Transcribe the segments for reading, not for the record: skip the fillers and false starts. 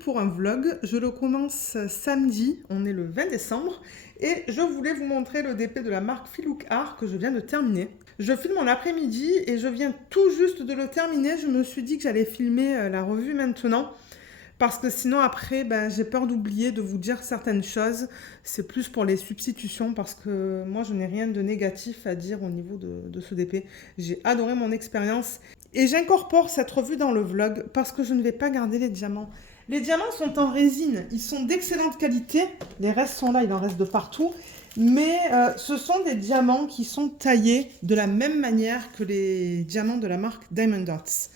pour un vlog. Je le commence samedi, on est le 20 décembre. Et je voulais vous montrer le DP de la marque Filook Art que je viens de terminer. Je filme en après-midi et je viens tout juste de le terminer. Je me suis dit que j'allais filmer la revue maintenant. Parce que sinon après, j'ai peur d'oublier de vous dire certaines choses. C'est plus pour les substitutions parce que moi, je n'ai rien de négatif à dire au niveau de ce DP. J'ai adoré mon expérience et j'incorpore cette revue dans le vlog parce que je ne vais pas garder les diamants. Les diamants sont en résine, ils sont d'excellente qualité. Les restes sont là, il en reste de partout. Mais ce sont des diamants qui sont taillés de la même manière que les diamants de la marque Diamond Dots.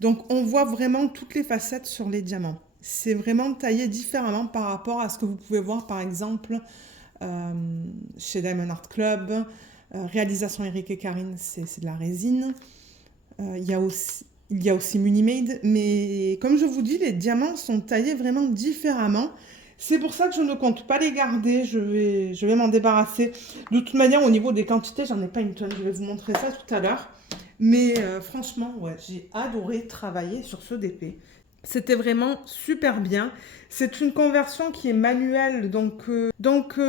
Donc on voit vraiment toutes les facettes sur les diamants. C'est vraiment taillé différemment par rapport à ce que vous pouvez voir par exemple chez Diamond Art Club. Réalisation Eric et Karine, c'est de la résine. Il y a aussi Munimade, mais comme je vous dis, les diamants sont taillés vraiment différemment. C'est pour ça que je ne compte pas les garder, je vais m'en débarrasser. De toute manière, au niveau des quantités, j'en ai pas une tonne, je vais vous montrer ça tout à l'heure. Mais franchement, ouais, j'ai adoré travailler sur ce DP. C'était vraiment super bien. C'est une conversion qui est manuelle, donc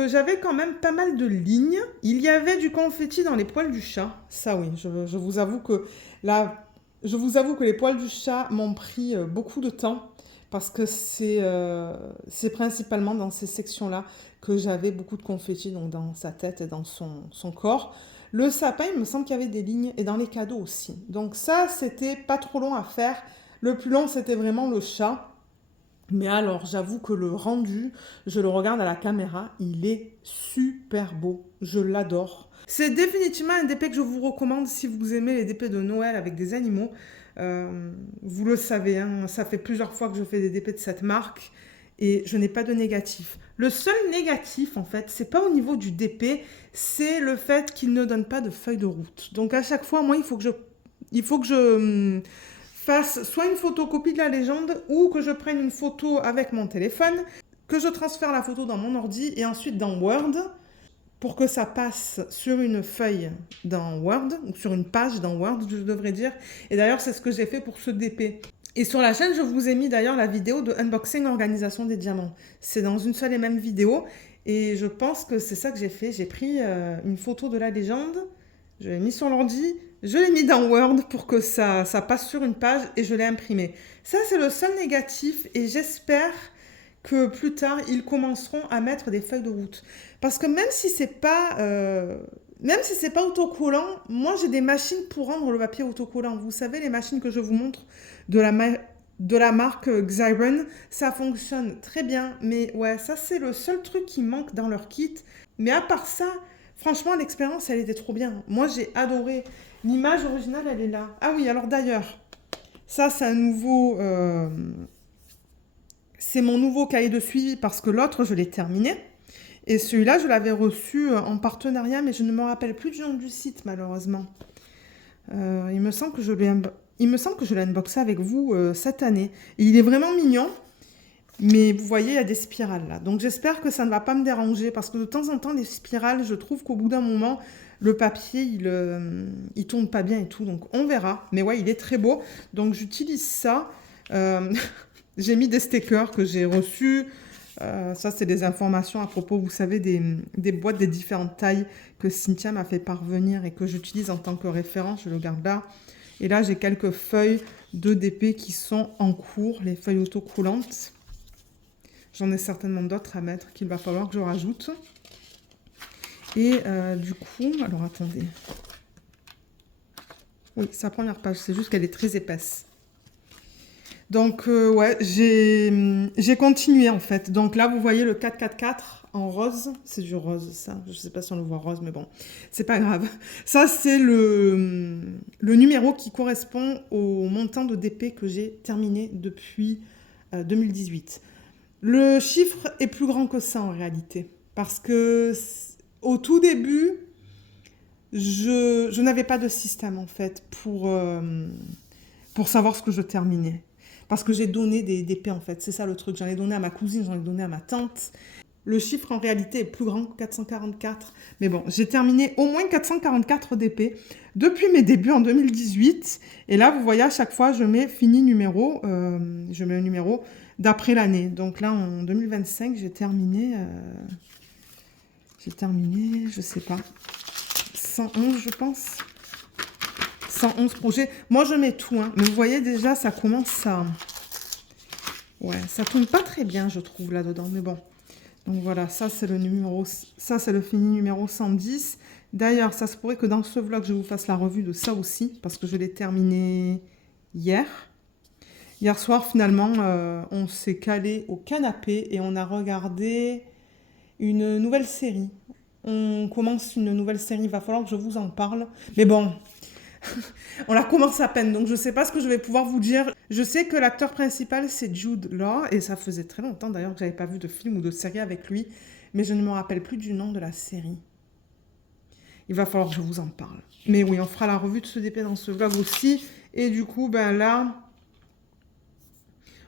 j'avais quand même pas mal de lignes. Il y avait du confetti dans les poils du chat. Ça oui, je vous avoue que les poils du chat m'ont pris beaucoup de temps parce que c'est principalement dans ces sections-là que j'avais beaucoup de confetti, donc dans sa tête et dans son corps. Le sapin, il me semble qu'il y avait des lignes et dans les cadeaux aussi. Donc ça, c'était pas trop long à faire. Le plus long, c'était vraiment le chat. Mais alors, j'avoue que le rendu, je le regarde à la caméra, il est super beau. Je l'adore. C'est définitivement un DP que je vous recommande si vous aimez les DP de Noël avec des animaux. Vous le savez, hein, ça fait plusieurs fois que je fais des DP de cette marque et je n'ai pas de négatif. Le seul négatif, en fait, c'est pas au niveau du DP, c'est le fait qu'il ne donne pas de feuille de route. Donc à chaque fois, moi, il faut que je fasse soit une photocopie de la légende ou que je prenne une photo avec mon téléphone, que je transfère la photo dans mon ordi et ensuite dans Word pour que ça passe sur une feuille dans Word, ou sur une page dans Word, je devrais dire. Et d'ailleurs, c'est ce que j'ai fait pour ce DP. Et sur la chaîne, je vous ai mis d'ailleurs la vidéo de unboxing organisation des diamants. C'est dans une seule et même vidéo. Et je pense que c'est ça que j'ai fait. J'ai pris une photo de la légende, je l'ai mis sur l'ordi, je l'ai mis dans Word pour que ça passe sur une page et je l'ai imprimé. Ça, c'est le seul négatif et j'espère que plus tard, ils commenceront à mettre des feuilles de route. Parce que même si c'est pas autocollant, moi j'ai des machines pour rendre le papier autocollant. Vous savez, les machines que je vous montre de la marque Xyron, ça fonctionne très bien. Mais ouais, ça c'est le seul truc qui manque dans leur kit. Mais à part ça, franchement, l'expérience, elle était trop bien. Moi, j'ai adoré. L'image originale, elle est là. Ah oui, alors d'ailleurs, ça c'est un nouveau... c'est mon nouveau cahier de suivi parce que l'autre, je l'ai terminé. Et celui-là, je l'avais reçu en partenariat, mais je ne me rappelle plus du nom du site, malheureusement. Il me semble que je l'ai unboxé avec vous cette année. Et il est vraiment mignon, mais vous voyez, il y a des spirales là. Donc j'espère que ça ne va pas me déranger, parce que de temps en temps, les spirales, je trouve qu'au bout d'un moment, le papier, il tourne pas bien et tout. Donc on verra. Mais ouais, il est très beau. Donc j'utilise ça. J'ai mis des stickers que j'ai reçus. Ça, c'est des informations à propos, vous savez, des boîtes des différentes tailles que Cynthia m'a fait parvenir et que j'utilise en tant que référence. Je le garde là. Et là, j'ai quelques feuilles de DP qui sont en cours, les feuilles autocollantes. J'en ai certainement d'autres à mettre qu'il va falloir que je rajoute. Et du coup, alors attendez. Oui, c'est la première page, c'est juste qu'elle est très épaisse. Donc, ouais, j'ai continué, en fait. Donc là, vous voyez le 444 en rose. C'est du rose, ça. Je ne sais pas si on le voit rose, mais bon, c'est pas grave. Ça, c'est le numéro qui correspond au montant de DP que j'ai terminé depuis 2018. Le chiffre est plus grand que ça, en réalité. Parce que au tout début, je n'avais pas de système, en fait, pour savoir ce que je terminais. Parce que j'ai donné des DP, en fait. C'est ça le truc. J'en ai donné à ma cousine, j'en ai donné à ma tante. Le chiffre, en réalité, est plus grand que 444. Mais bon, j'ai terminé au moins 444 DP depuis mes débuts en 2018. Et là, vous voyez, à chaque fois, je mets fini numéro. Je mets un numéro d'après l'année. Donc là, en 2025, j'ai terminé, je sais pas, 111, je pense. 111 projets. Moi, je mets tout, hein. Mais vous voyez déjà, ça commence à... Ouais, ça tourne pas très bien, je trouve, là-dedans. Mais bon. Donc voilà, ça, c'est le numéro... Ça, c'est le fini numéro 110. D'ailleurs, ça se pourrait que dans ce vlog, je vous fasse la revue de ça aussi. Parce que je l'ai terminé hier. Hier soir, finalement, on s'est calé au canapé et on a regardé une nouvelle série. On commence une nouvelle série, il va falloir que je vous en parle. Mais bon, on la commence à peine, donc je ne sais pas ce que je vais pouvoir vous dire. Je sais que l'acteur principal, c'est Jude Law, et ça faisait très longtemps d'ailleurs que je n'avais pas vu de film ou de série avec lui, mais je ne me rappelle plus du nom de la série. Il va falloir que je vous en parle. Mais oui, on fera la revue de ce DP dans ce vlog aussi, et du coup, ben là...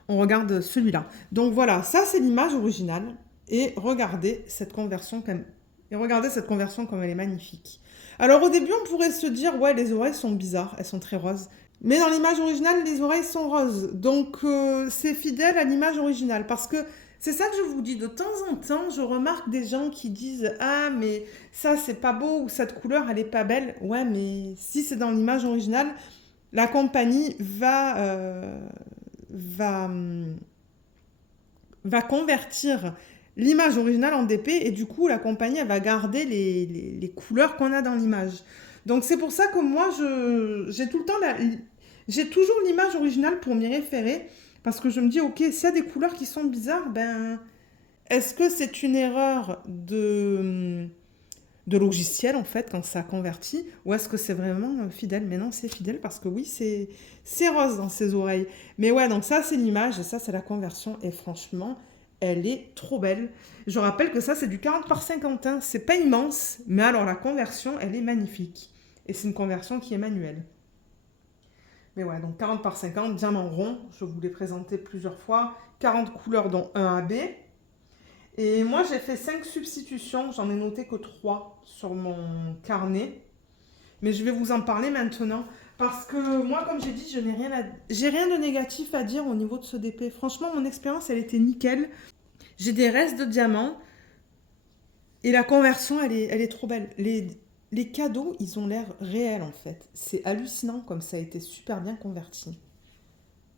On regarde celui-là. Donc voilà, ça c'est l'image originale. Et regardez cette conversion comme... elle est magnifique. Alors au début, on pourrait se dire, ouais, les oreilles sont bizarres, elles sont très roses. Mais dans l'image originale, les oreilles sont roses. Donc c'est fidèle à l'image originale. Parce que c'est ça que je vous dis, de temps en temps, je remarque des gens qui disent, ah mais ça c'est pas beau ou cette couleur elle est pas belle. Ouais, mais si c'est dans l'image originale, la compagnie va convertir l'image originale en DP et du coup la compagnie elle va garder les couleurs qu'on a dans l'image. Donc c'est pour ça que moi j'ai tout le temps j'ai toujours l'image originale pour m'y référer parce que je me dis ok, s'il y a des couleurs qui sont bizarres, ben est-ce que c'est une erreur de logiciel en fait quand ça convertit ou est-ce que c'est vraiment fidèle? Mais non, c'est fidèle parce que oui, c'est rose dans ses oreilles. Mais ouais, donc ça c'est l'image et ça c'est la conversion et franchement, elle est trop belle. Je rappelle que ça c'est du 40 par 51, c'est pas immense, mais alors la conversion, elle est magnifique. Et c'est une conversion qui est manuelle. Mais ouais, donc 40 par 50, diamant rond, je vous l'ai présenté plusieurs fois, 40 couleurs dont 1 AB. Et moi, j'ai fait 5 substitutions. J'en ai noté que 3 sur mon carnet. Mais je vais vous en parler maintenant. Parce que moi, comme j'ai dit, j'ai rien de négatif à dire au niveau de ce DP. Franchement, mon expérience, elle était nickel. J'ai des restes de diamants. Et la conversion, elle est trop belle. Les cadeaux, ils ont l'air réels, en fait. C'est hallucinant comme ça a été super bien converti.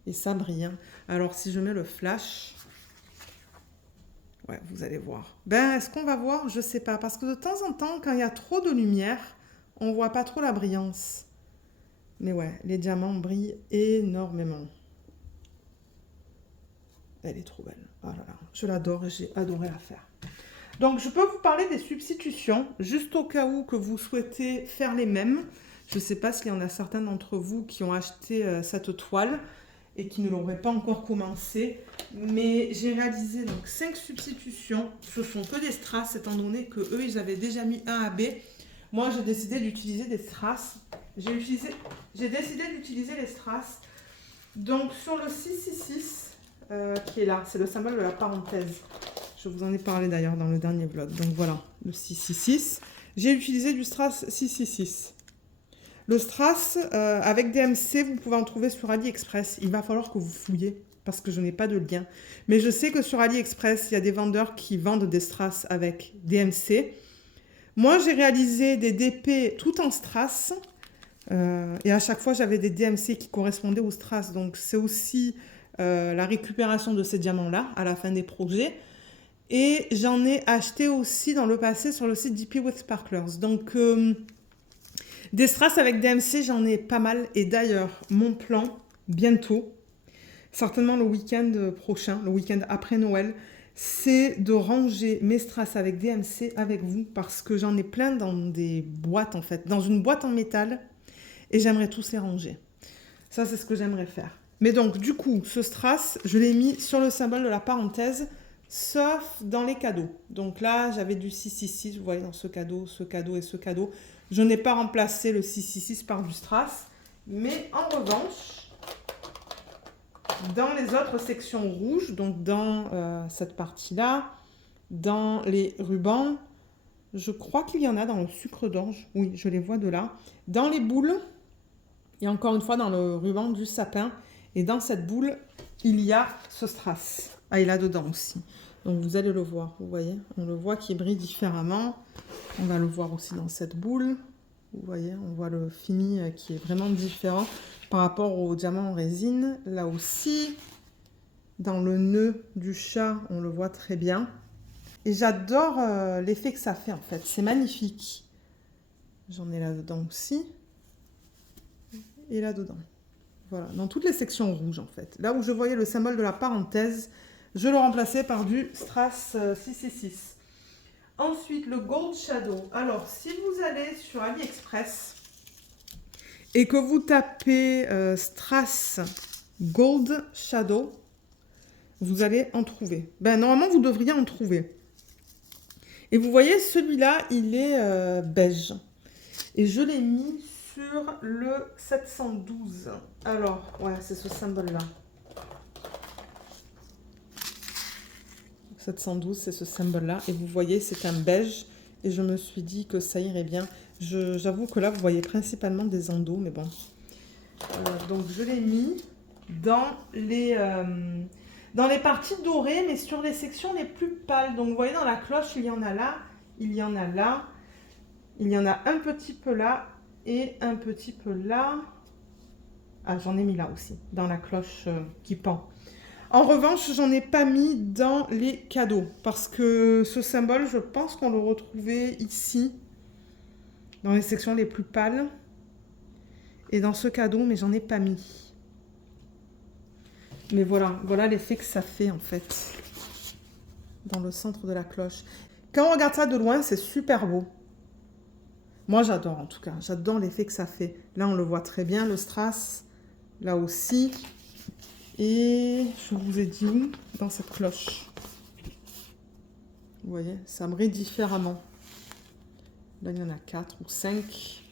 Et ça brille. Hein. Alors, si je mets le flash... Ouais, vous allez voir. Ben, est-ce qu'on va voir? Je sais pas. Parce que de temps en temps, quand il y a trop de lumière, on voit pas trop la brillance. Mais ouais, les diamants brillent énormément. Elle est trop belle. Oh là là, je l'adore et j'ai adoré la faire. Donc, je peux vous parler des substitutions, juste au cas où que vous souhaitez faire les mêmes. Je ne sais pas s'il y en a certains d'entre vous qui ont acheté cette toile et qui ne l'auraient pas encore commencé. Mais j'ai réalisé donc 5 substitutions. Ce sont que des strass, étant donné que eux, ils avaient déjà mis un AB. Moi, j'ai décidé d'utiliser des strass. J'ai décidé d'utiliser les strass. Donc, sur le 666, qui est là, c'est le symbole de la parenthèse. Je vous en ai parlé d'ailleurs dans le dernier vlog. Donc voilà, le 666. J'ai utilisé du strass 666. Le strass avec DMC, vous pouvez en trouver sur AliExpress. Il va falloir que vous fouillez parce que je n'ai pas de lien. Mais je sais que sur AliExpress, il y a des vendeurs qui vendent des strass avec DMC. Moi, j'ai réalisé des DP tout en strass. Et à chaque fois, j'avais des DMC qui correspondaient aux strass. Donc, c'est aussi la récupération de ces diamants-là à la fin des projets. Et j'en ai acheté aussi dans le passé sur le site DP with Sparklers. Donc, des strass avec DMC, j'en ai pas mal. Et d'ailleurs, mon plan, bientôt, certainement le week-end prochain, le week-end après Noël, c'est de ranger mes strass avec DMC avec vous. Parce que j'en ai plein dans des boîtes, en fait. Dans une boîte en métal. Et j'aimerais tous les ranger. Ça, c'est ce que j'aimerais faire. Mais donc, du coup, ce strass, je l'ai mis sur le symbole de la parenthèse, sauf dans les cadeaux. Donc là, j'avais du 666, vous voyez, dans ce cadeau et ce cadeau. Je n'ai pas remplacé le 666 par du strass. Mais en revanche, dans les autres sections rouges, donc dans cette partie-là, dans les rubans, je crois qu'il y en a dans le sucre d'orge. Oui, je les vois de là. Dans les boules, et encore une fois dans le ruban du sapin. Et dans cette boule, il y a ce strass. Ah, il est là-dedans aussi. Donc, vous allez le voir, vous voyez. On le voit qui brille différemment. On va le voir aussi dans cette boule. Vous voyez, on voit le fini qui est vraiment différent par rapport au diamant en résine. Là aussi, dans le nœud du chat, on le voit très bien. Et j'adore l'effet que ça fait, en fait. C'est magnifique. J'en ai là-dedans aussi. Et là-dedans. Voilà, dans toutes les sections rouges, en fait. Là où je voyais le symbole de la parenthèse, je le remplaçais par du Strass 666. Ensuite, le Gold Shadow. Alors, si vous allez sur AliExpress et que vous tapez Strass Gold Shadow, vous allez en trouver. Ben, normalement, vous devriez en trouver. Et vous voyez, celui-là, il est beige. Et je l'ai mis sur le 712. Alors, ouais, c'est ce symbole-là. 712, c'est ce symbole-là. Et vous voyez, c'est un beige. Et je me suis dit que ça irait bien. J'avoue que là, vous voyez principalement des endos, mais bon. Donc, je l'ai mis dans les parties dorées, mais sur les sections les plus pâles. Donc, vous voyez, dans la cloche, il y en a là, il y en a là. Il y en a un petit peu là et un petit peu là. Ah, j'en ai mis là aussi, dans la cloche qui pend. En revanche, j'en ai pas mis dans les cadeaux parce que ce symbole, je pense qu'on le retrouvait ici, dans les sections les plus pâles. Et dans ce cadeau, mais j'en ai pas mis. Mais voilà, voilà l'effet que ça fait en fait, dans le centre de la cloche. Quand on regarde ça de loin, c'est super beau. Moi, j'adore en tout cas. J'adore l'effet que ça fait. Là, on le voit très bien, le strass. Là aussi. Et je vous ai dit où? Dans cette cloche. Vous voyez, ça brille différemment. Là, il y en a 4 ou 5.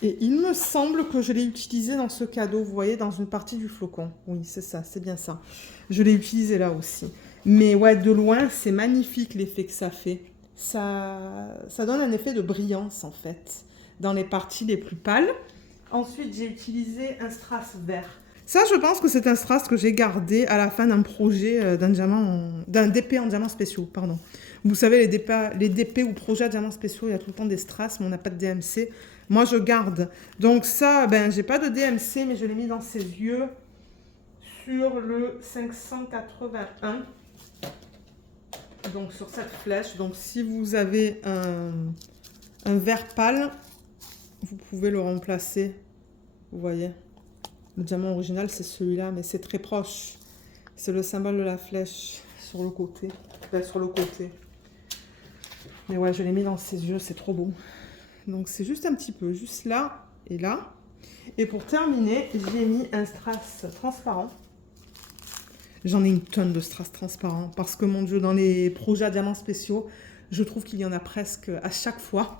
Et il me semble que je l'ai utilisé dans ce cadeau. Vous voyez, dans une partie du flocon. Oui, c'est ça, c'est bien ça. Je l'ai utilisé là aussi. Mais ouais, de loin, c'est magnifique l'effet que ça fait. Ça donne un effet de brillance, en fait, dans les parties les plus pâles. Ensuite, j'ai utilisé un strass vert. Ça, je pense que c'est un strass que j'ai gardé à la fin d'un projet d'un DP en diamants spéciaux, pardon. Vous savez, les DP ou projets à diamants spéciaux, il y a tout le temps des strass, mais on n'a pas de DMC. Moi, je garde. Donc ça, ben, j'ai pas de DMC, mais je l'ai mis dans ses yeux sur le 581. Donc sur cette flèche. Donc si vous avez un vert pâle, vous pouvez le remplacer. Vous voyez, le diamant original c'est celui-là, mais c'est très proche. C'est le symbole de la flèche sur le côté. Enfin, sur le côté. Mais ouais, je l'ai mis dans ses yeux, c'est trop beau. Donc c'est juste un petit peu, juste là et là. Et pour terminer, j'ai mis un strass transparent. J'en ai une tonne de strass transparents parce que, mon Dieu, dans les projets à diamants spéciaux, je trouve qu'il y en a presque à chaque fois.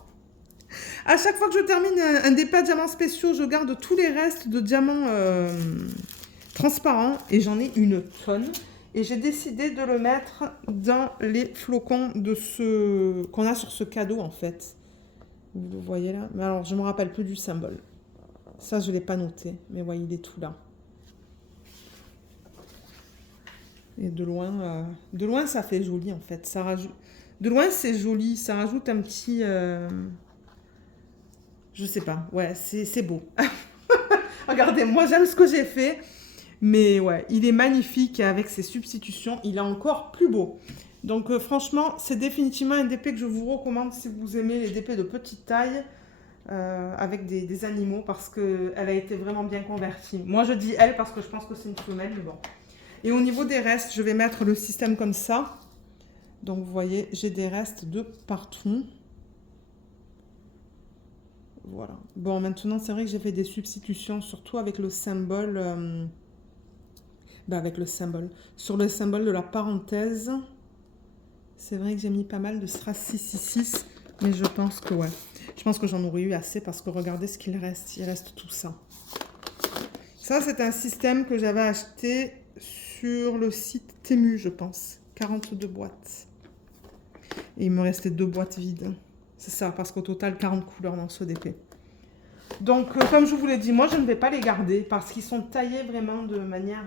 À chaque fois que je termine un DP à diamants spéciaux, je garde tous les restes de diamants transparents et j'en ai une tonne. Et j'ai décidé de le mettre dans les flocons de qu'on a sur ce cadeau, en fait. Vous le voyez là? Mais alors, je ne me rappelle plus du symbole. Ça, je ne l'ai pas noté. Mais ouais, il est tout là. Et de loin, ça fait joli en fait. Ça rajoute... De loin, c'est joli. Ça rajoute un petit... Je sais pas. Ouais, c'est beau. Regardez, moi, j'aime ce que j'ai fait. Mais ouais, il est magnifique avec ses substitutions. Il est encore plus beau. Donc franchement, c'est définitivement un DP que je vous recommande si vous aimez les DP de petite taille avec des animaux parce qu'elle a été vraiment bien convertie. Moi, je dis elle parce que je pense que c'est une femelle, mais bon. Et au niveau des restes, je vais mettre le système comme ça. Donc, vous voyez, j'ai des restes de partout. Voilà. Bon, maintenant, c'est vrai que j'ai fait des substitutions, surtout avec le symbole... avec le symbole. Sur le symbole de la parenthèse, c'est vrai que j'ai mis pas mal de strass 666, mais je pense que, ouais. Je pense que j'en aurais eu assez parce que regardez ce qu'il reste. Il reste tout ça. Ça, c'est un système que j'avais acheté sur le site Temu, je pense. 42 boîtes. Et il me restait 2 boîtes vides. C'est ça, parce qu'au total, 40 couleurs dans ce DP. Donc, comme je vous l'ai dit, moi, je ne vais pas les garder parce qu'ils sont taillés vraiment de manière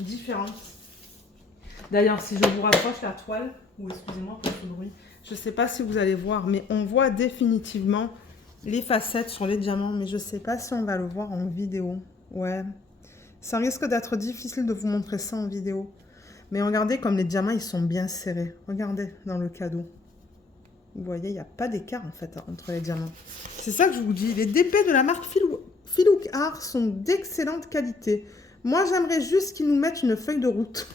différentes. D'ailleurs, si je vous rapproche la toile, ou excusez-moi pour ce bruit, je ne sais pas si vous allez voir, mais on voit définitivement les facettes sur les diamants, mais je ne sais pas si on va le voir en vidéo. Ouais, ça risque d'être difficile de vous montrer ça en vidéo. Mais regardez comme les diamants, ils sont bien serrés. Regardez dans le cadeau. Vous voyez, il n'y a pas d'écart en fait entre les diamants. C'est ça que je vous dis. Les DP de la marque Filouk Art sont d'excellente qualité. Moi, j'aimerais juste qu'ils nous mettent une feuille de route.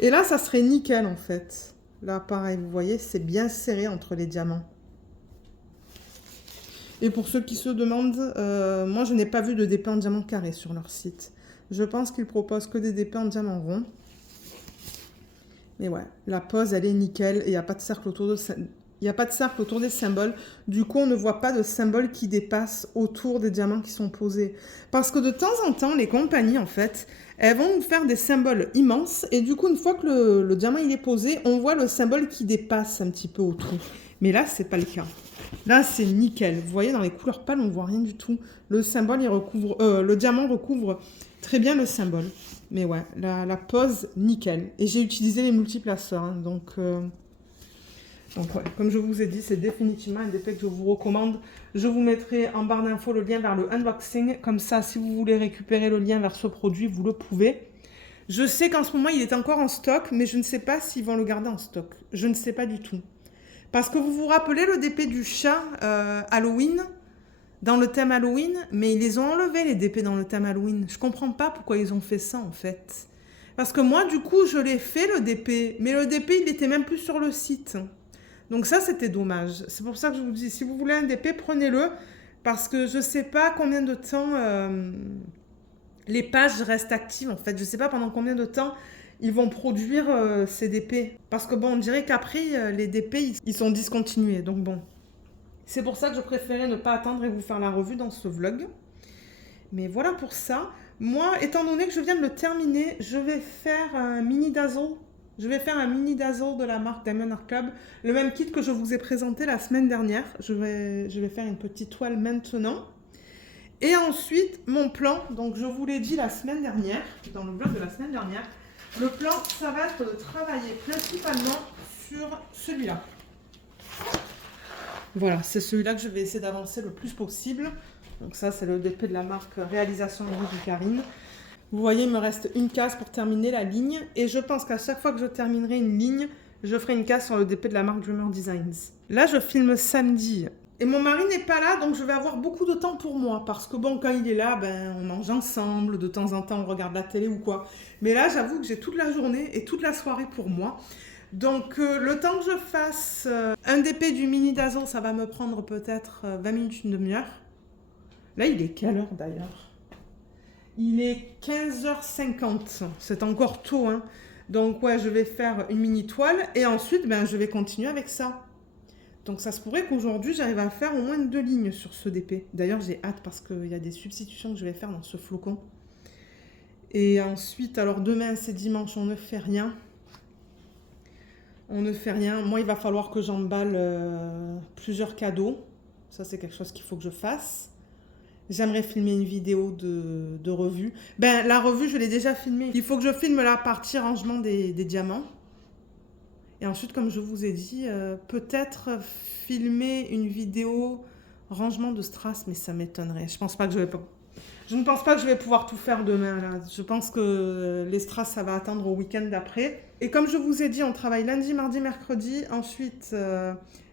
Et là, ça serait nickel en fait. Là, pareil, vous voyez, c'est bien serré entre les diamants. Et pour ceux qui se demandent, moi, je n'ai pas vu de DP en diamant carré sur leur site. Je pense qu'ils proposent que des DP en diamant rond. Mais ouais, la pose, elle est nickel. Et il n'y a pas de cercle autour de... Il n'y a pas de cercle autour des symboles. Du coup, on ne voit pas de symboles qui dépassent autour des diamants qui sont posés. Parce que de temps en temps, les compagnies, en fait, elles vont nous faire des symboles immenses. Et du coup, une fois que le diamant il est posé, on voit le symbole qui dépasse un petit peu autour. Mais là, c'est pas le cas. Là, c'est nickel. Vous voyez, dans les couleurs pâles, on ne voit rien du tout. Le symbole, il recouvre, le diamant recouvre très bien le symbole. Mais ouais, la pose, nickel. Et j'ai utilisé les multiplaceurs. Hein, donc ouais, comme je vous ai dit, c'est définitivement un DP que je vous recommande. Je vous mettrai en barre d'infos le lien vers le unboxing. Comme ça, si vous voulez récupérer le lien vers ce produit, vous le pouvez. Je sais qu'en ce moment, il est encore en stock, mais je ne sais pas s'ils vont le garder en stock. Je ne sais pas du tout. Parce que vous vous rappelez le DP du chat Halloween, dans le thème Halloween, mais ils les ont enlevés, les DP dans le thème Halloween. Je ne comprends pas pourquoi ils ont fait ça, en fait. Parce que moi, du coup, je l'ai fait, le DP. Mais le DP, il n'était même plus sur le site. Donc ça, c'était dommage. C'est pour ça que je vous dis, si vous voulez un DP, prenez-le. Parce que je ne sais pas combien de temps les pages restent actives, en fait. Je ne sais pas pendant combien de temps ils vont produire ces DP. Parce que bon, on dirait qu'après, les DP, ils sont discontinués. Donc bon, c'est pour ça que je préférais ne pas attendre et vous faire la revue dans ce vlog. Mais voilà pour ça. Moi, étant donné que je viens de le terminer, je vais faire un mini dazzle. Je vais faire un mini dazzle de la marque Diamond Art Club. Le même kit que je vous ai présenté la semaine dernière. Je vais faire une petite toile maintenant. Et ensuite, mon plan, donc je vous l'ai dit la semaine dernière, dans le vlog de la semaine dernière, le plan, ça va être de travailler principalement sur celui-là. Voilà, c'est celui-là que je vais essayer d'avancer le plus possible. Donc ça, c'est le DP de la marque Réalisation du Karine. Vous voyez, il me reste une case pour terminer la ligne. Et je pense qu'à chaque fois que je terminerai une ligne, je ferai une case sur le DP de la marque Dreamer Designs. Là, je filme samedi. Et mon mari n'est pas là, donc je vais avoir beaucoup de temps pour moi. Parce que bon, quand il est là, ben, on mange ensemble. De temps en temps, on regarde la télé ou quoi. Mais là, j'avoue que j'ai toute la journée et toute la soirée pour moi. Donc, le temps que je fasse un DP du mini dazzle, ça va me prendre peut-être 20 minutes, une demi-heure. Là, il est quelle heure d'ailleurs? Il est 15h50. C'est encore tôt, hein. Donc, ouais, je vais faire une mini toile et ensuite, ben, je vais continuer avec ça. Donc, ça se pourrait qu'aujourd'hui, j'arrive à faire au moins 2 lignes sur ce DP. D'ailleurs, j'ai hâte parce qu'il y a des substitutions que je vais faire dans ce flocon. Et ensuite, alors demain, c'est dimanche, on ne fait rien. On ne fait rien. Moi, il va falloir que j'emballe plusieurs cadeaux. Ça, c'est quelque chose qu'il faut que je fasse. J'aimerais filmer une vidéo de revue. Ben, la revue, je l'ai déjà filmée. Il faut que je filme la partie rangement des diamants. Et ensuite, comme je vous ai dit, peut-être filmer une vidéo rangement de strass, mais ça m'étonnerait. Je ne pense pas que je vais pouvoir tout faire demain. Là. Je pense que les strass, ça va attendre au week-end d'après. Et comme je vous ai dit, on travaille lundi, mardi, mercredi. Ensuite,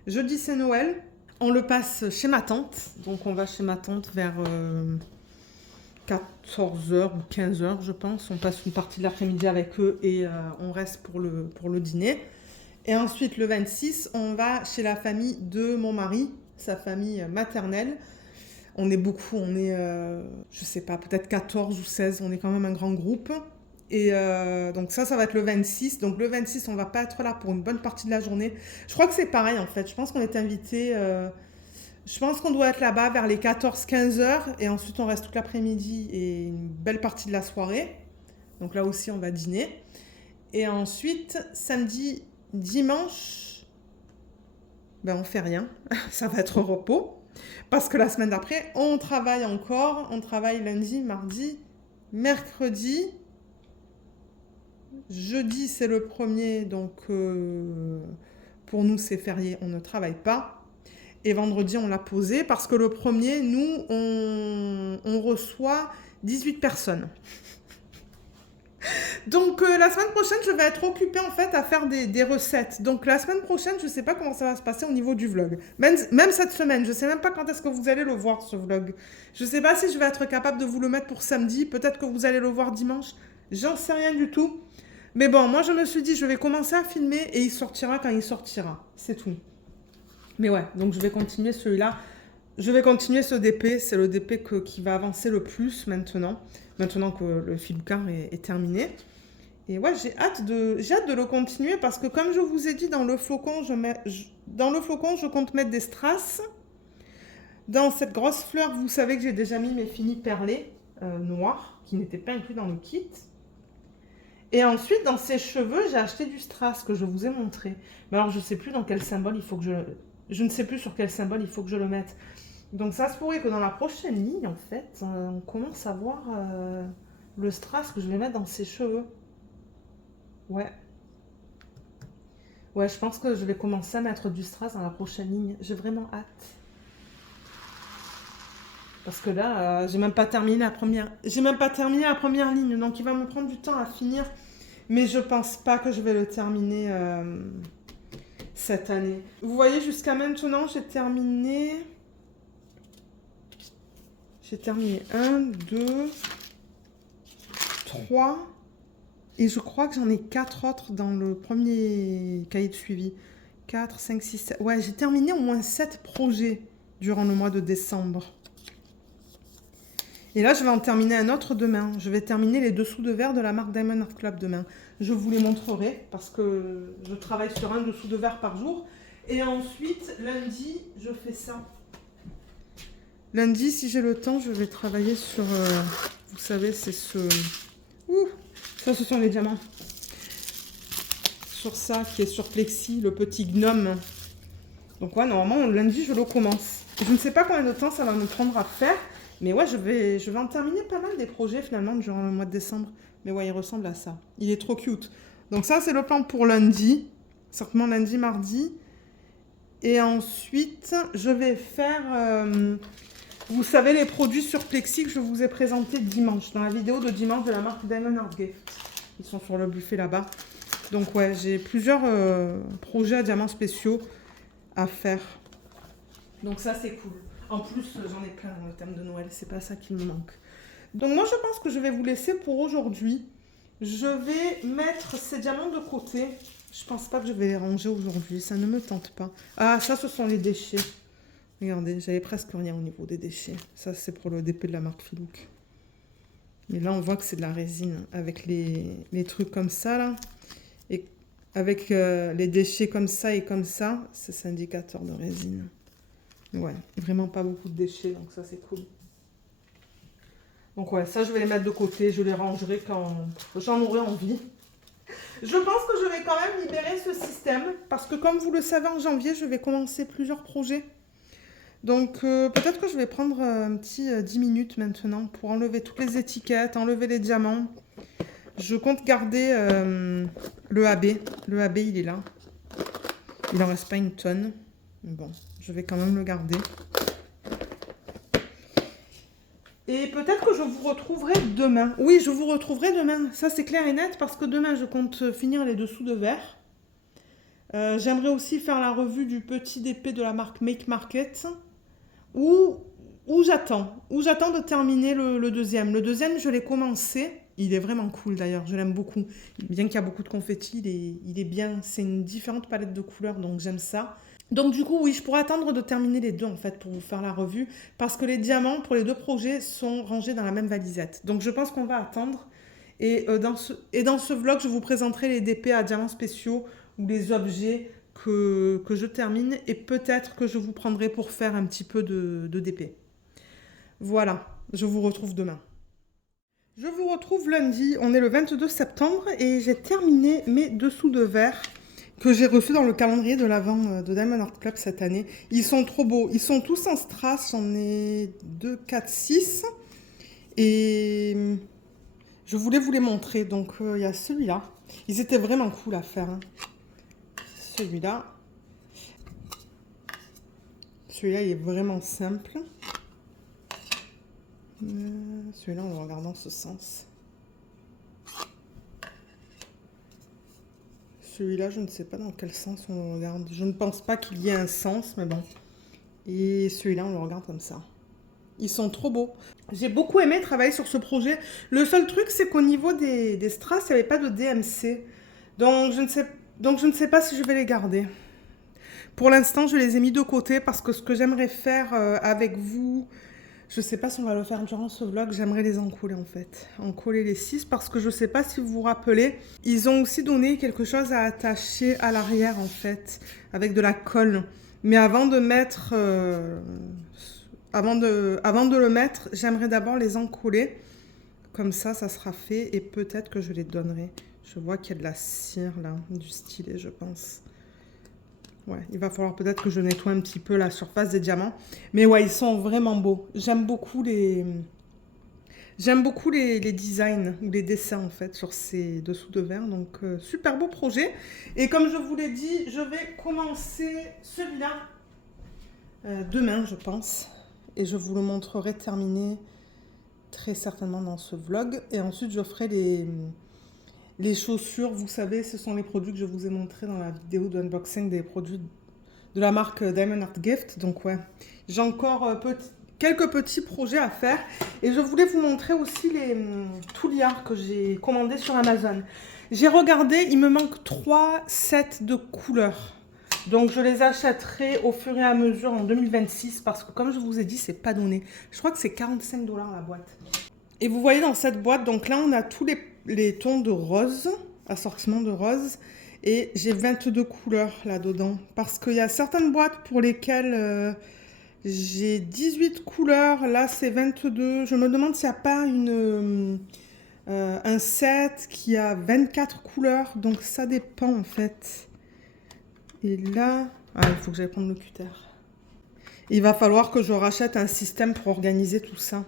jeudi, c'est Noël. On le passe chez ma tante. Donc, on va chez ma tante vers 14h ou 15h, je pense. On passe une partie de l'après-midi avec eux et on reste pour le dîner. Et ensuite, le 26, on va chez la famille de mon mari, sa famille maternelle. On est beaucoup, on est, je sais pas, peut-être 14 ou 16. On est quand même un grand groupe. Et donc ça va être le 26. Donc le 26, on va pas être là pour une bonne partie de la journée. Je crois que c'est pareil en fait. Je pense qu'on est invité. Je pense qu'on doit être là-bas vers les 14-15 heures. Et ensuite, on reste toute l'après-midi et une belle partie de la soirée. Donc là aussi, on va dîner. Et ensuite, samedi, dimanche, ben on fait rien. Ça va être repos. Parce que la semaine d'après, on travaille encore. On travaille lundi, mardi, mercredi. Jeudi, c'est le premier, donc pour nous, c'est férié, on ne travaille pas. Et vendredi, on l'a posé parce que le premier, nous, on reçoit 18 personnes. Donc la semaine prochaine, je vais être occupée en fait à faire des recettes. Donc la semaine prochaine, je ne sais pas comment ça va se passer au niveau du vlog. Même cette semaine, je ne sais même pas quand est-ce que vous allez le voir ce vlog. Je ne sais pas si je vais être capable de vous le mettre pour samedi. Peut-être que vous allez le voir dimanche. J'en sais rien du tout. Mais bon, moi je me suis dit, je vais commencer à filmer et il sortira quand il sortira. C'est tout. Mais ouais, donc je vais continuer celui-là. Je vais continuer ce DP. C'est le DP qui va avancer le plus maintenant. Maintenant que le Filouc Art est terminé. Et ouais, j'ai hâte de le continuer parce que comme je vous ai dit, dans le flocon, je compte mettre des strass. Dans cette grosse fleur, vous savez que j'ai déjà mis mes finis perlés noirs qui n'étaient pas inclus dans le kit. Et ensuite, dans ses cheveux, j'ai acheté du strass que je vous ai montré. Mais alors, je ne sais plus dans quel symbole il faut que je ne sais plus sur quel symbole il faut que je le mette. Donc ça se pourrait que dans la prochaine ligne, en fait, on commence à voir le strass que je vais mettre dans ses cheveux. Ouais. Ouais, je pense que je vais commencer à mettre du strass dans la prochaine ligne. J'ai vraiment hâte. Parce que là, j'ai même pas terminé la première. J'ai même pas terminé la première ligne, donc il va me prendre du temps à finir. Mais je pense pas que je vais le terminer cette année. Vous voyez, jusqu'à maintenant, j'ai terminé 1, 2, 3. Et je crois que j'en ai 4 autres dans le premier cahier de suivi. 4, 5, 6, 7. Ouais, j'ai terminé au moins 7 projets durant le mois de décembre. Et là, je vais en terminer un autre demain. Je vais terminer les dessous de verre de la marque Diamond Art Club demain. Je vous les montrerai parce que je travaille sur un dessous de verre par jour. Et ensuite, lundi, je fais ça. Lundi, si j'ai le temps, je vais travailler sur... vous savez, c'est ce... Ouh, ça, ce sont les diamants. Sur ça, qui est sur Plexi, le petit gnome. Donc ouais, normalement, lundi, je le commence. Je ne sais pas combien de temps ça va me prendre à faire. Mais ouais, je vais en terminer pas mal des projets finalement durant le mois de décembre. Mais ouais, il ressemble à ça. Il est trop cute. Donc ça, c'est le plan pour lundi. Certainement lundi, mardi. Et ensuite, je vais faire... vous savez, les produits sur Plexi que je vous ai présentés dimanche. Dans la vidéo de dimanche de la marque Diamond Art Gift. Ils sont sur le buffet là-bas. Donc ouais, j'ai plusieurs projets à diamants spéciaux à faire. Donc ça, c'est cool. En plus, j'en ai plein dans le thème de Noël, c'est pas ça qui me manque. Donc moi, je pense que je vais vous laisser pour aujourd'hui. Je vais mettre ces diamants de côté. Je pense pas que je vais les ranger aujourd'hui, ça ne me tente pas. Ah, ça, ce sont les déchets. Regardez, j'avais presque rien au niveau des déchets. Ça, c'est pour le DP de la marque Filouc. Et là, on voit que c'est de la résine avec les trucs comme ça, là. Et avec les déchets comme ça et comme ça, c'est indicateur de résine. Ouais, vraiment pas beaucoup de déchets, donc ça c'est cool. Donc ouais, ça je vais les mettre de côté, je les rangerai quand j'en aurai envie. Je pense que je vais quand même libérer ce système, parce que comme vous le savez, en janvier, je vais commencer plusieurs projets. Donc peut-être que je vais prendre un petit 10 minutes maintenant pour enlever toutes les étiquettes, enlever les diamants. Je compte garder le AB. Le AB, il est là. Il n'en reste pas une tonne. Bon, je vais quand même le garder. Et peut-être que je vous retrouverai demain. Oui, je vous retrouverai demain. Ça, c'est clair et net parce que demain, je compte finir les dessous de verre. J'aimerais aussi faire la revue du petit DP de la marque Make Market. Où j'attends de terminer le deuxième. Le deuxième, je l'ai commencé. Il est vraiment cool d'ailleurs, je l'aime beaucoup. Bien qu'il y a beaucoup de confettis, il est bien. C'est une différente palette de couleurs, donc j'aime ça. Donc du coup, oui, je pourrais attendre de terminer les deux en fait pour vous faire la revue parce que les diamants pour les deux projets sont rangés dans la même valisette. Donc je pense qu'on va attendre. Et dans ce vlog, je vous présenterai les DP à diamants spéciaux ou les objets que je termine et peut-être que je vous prendrai pour faire un petit peu de DP. Voilà, je vous retrouve demain. Je vous retrouve lundi, on est le 22 septembre et j'ai terminé mes dessous de verre que j'ai reçus dans le calendrier de l'Avent de Diamond Art Club cette année. Ils sont trop beaux, ils sont tous en strass, j'en ai 2, 4, 6 et Je voulais vous les montrer. Donc, il y a celui-là. Ils étaient vraiment cool à faire. Hein. Celui-là. Celui-là, il est vraiment simple. Celui-là, on le regarde dans ce sens. Celui-là, je ne sais pas dans quel sens on le regarde. Je ne pense pas qu'il y ait un sens, mais bon. Et celui-là, on le regarde comme ça. Ils sont trop beaux. J'ai beaucoup aimé travailler sur ce projet. Le seul truc, c'est qu'au niveau des strass, il n'y avait pas de DMC. Donc je ne sais pas si je vais les garder. Pour l'instant, je les ai mis de côté parce que ce que j'aimerais faire avec vous, je ne sais pas si on va le faire durant ce vlog, j'aimerais les encoller en fait. Encoller les 6 parce que je ne sais pas si vous vous rappelez, ils ont aussi donné quelque chose à attacher à l'arrière en fait, avec de la colle. Mais avant de mettre... Avant de le mettre, j'aimerais d'abord les encoller. Comme ça sera fait et peut-être que je les donnerai. Je vois qu'il y a de la cire là, du stylet, je pense. Ouais, il va falloir peut-être que je nettoie un petit peu la surface des diamants. Mais ouais, ils sont vraiment beaux. J'aime beaucoup les designs ou les dessins en fait sur ces dessous de verre. Donc, super beau projet. Et comme je vous l'ai dit, je vais commencer celui-là demain, je pense. Et je vous le montrerai terminé très certainement dans ce vlog. Et ensuite, je ferai les chaussures. Vous savez, ce sont les produits que je vous ai montrés dans la vidéo d'unboxing des produits de la marque Diamond Art Gift. Donc ouais, j'ai encore quelques petits projets à faire. Et je voulais vous montrer aussi les touliards que j'ai commandés sur Amazon. J'ai regardé, il me manque 3 sets de couleurs. Donc, je les achèterai au fur et à mesure en 2026 parce que, comme je vous ai dit, c'est pas donné. Je crois que c'est 45 $ la boîte. Et vous voyez dans cette boîte, donc là, on a tous les tons de rose, assortiment de rose. Et j'ai 22 couleurs là-dedans. Parce qu'il y a certaines boîtes pour lesquelles j'ai 18 couleurs. Là, c'est 22. Je me demande s'il n'y a pas un set qui a 24 couleurs. Donc, ça dépend en fait. Et là, il faut que j'aille prendre le cutter. Il va falloir que je rachète un système pour organiser tout ça.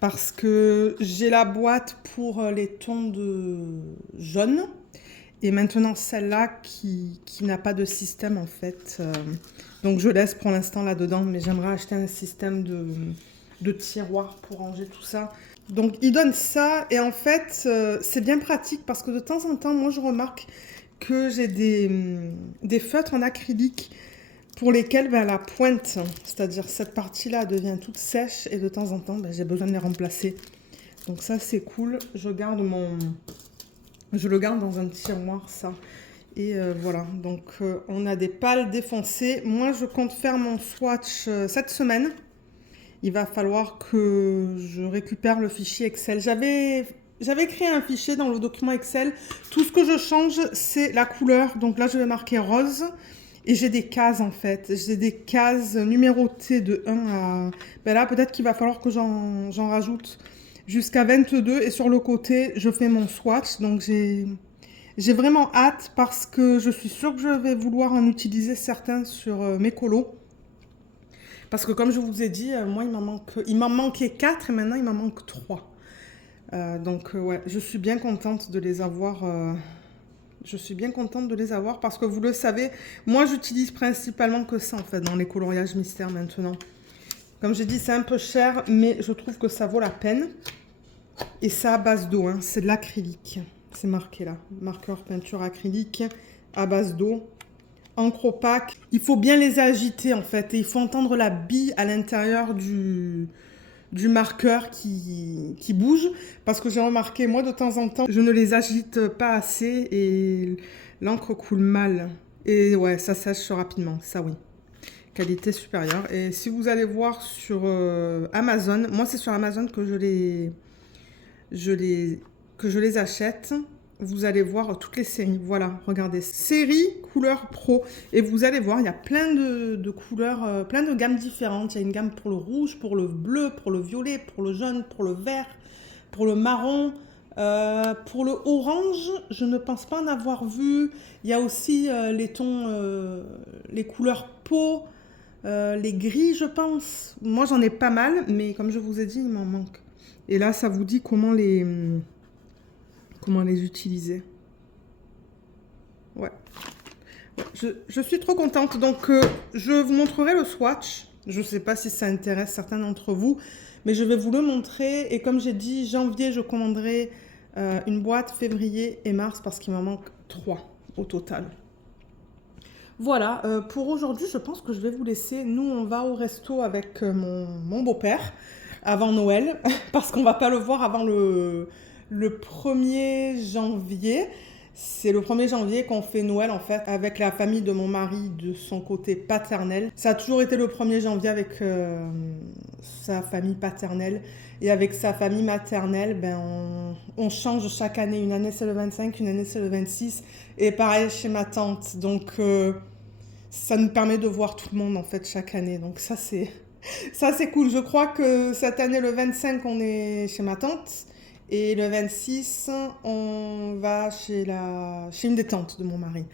Parce que j'ai la boîte pour les tons de jaune. Et maintenant celle-là qui n'a pas de système en fait. Donc je laisse pour l'instant là-dedans. Mais j'aimerais acheter un système de tiroir pour ranger tout ça. Donc ils donnent ça. Et en fait, c'est bien pratique parce que de temps en temps, moi je remarque que j'ai des feutres en acrylique pour lesquels la pointe, c'est-à-dire cette partie-là, devient toute sèche et de temps en temps, j'ai besoin de les remplacer. Donc ça, c'est cool. Je le garde dans un tiroir, ça. Et voilà, donc on a des pales défoncées. Moi, je compte faire mon swatch cette semaine. Il va falloir que je récupère le fichier Excel. J'avais créé un fichier dans le document Excel. Tout ce que je change, c'est la couleur. Donc là, je vais marquer rose. Et j'ai des cases, en fait. J'ai des cases numérotées de 1 à... là, peut-être qu'il va falloir que j'en rajoute jusqu'à 22. Et sur le côté, je fais mon swatch. Donc j'ai vraiment hâte parce que je suis sûre que je vais vouloir en utiliser certains sur mes colos. Parce que comme je vous ai dit, moi, il m'en manquait 4 et maintenant, il m'en manque 3. Donc ouais, je suis bien contente de les avoir. Je suis bien contente de les avoir parce que vous le savez, moi j'utilise principalement que ça en fait dans les coloriages mystères maintenant. Comme j'ai dit, c'est un peu cher, mais je trouve que ça vaut la peine. Et c'est à base d'eau, hein, c'est de l'acrylique. C'est marqué là, marqueur peinture acrylique à base d'eau. Encre opaque. Il faut bien les agiter en fait et il faut entendre la bille à l'intérieur du marqueur qui bouge, parce que j'ai remarqué, moi, de temps en temps, je ne les agite pas assez et l'encre coule mal. Et ouais, ça sèche rapidement, ça oui. Qualité supérieure. Et si vous allez voir sur Amazon, moi, c'est sur Amazon que je les achète. Vous allez voir toutes les séries. Voilà, regardez. Série couleur pro. Et vous allez voir, il y a plein de couleurs, plein de gammes différentes. Il y a une gamme pour le rouge, pour le bleu, pour le violet, pour le jaune, pour le vert, pour le marron. Pour le orange, je ne pense pas en avoir vu. Il y a aussi les tons, les couleurs peau, les gris, je pense. Moi, j'en ai pas mal, mais comme je vous ai dit, il m'en manque. Et là, ça vous dit comment les utiliser. Ouais. Je suis trop contente. Donc, je vous montrerai le swatch. Je ne sais pas si ça intéresse certains d'entre vous, mais je vais vous le montrer. Et comme j'ai dit, janvier, je commanderai une boîte, février et mars, parce qu'il m'en manque 3 au total. Voilà, pour aujourd'hui, je pense que je vais vous laisser. Nous, on va au resto avec mon beau-père avant Noël, parce qu'on ne va pas le voir avant le 1er janvier. C'est le 1er janvier qu'on fait Noël, en fait, avec la famille de mon mari de son côté paternel. Ça a toujours été le 1er janvier avec sa famille paternelle. Et avec sa famille maternelle, ben, on change chaque année. Une année, c'est le 25, une année, c'est le 26. Et pareil chez ma tante. Donc, ça nous permet de voir tout le monde, en fait, chaque année. Donc, ça, c'est cool. Je crois que cette année, le 25, on est chez ma tante. Et le 26, on va chez une des tantes de mon mari.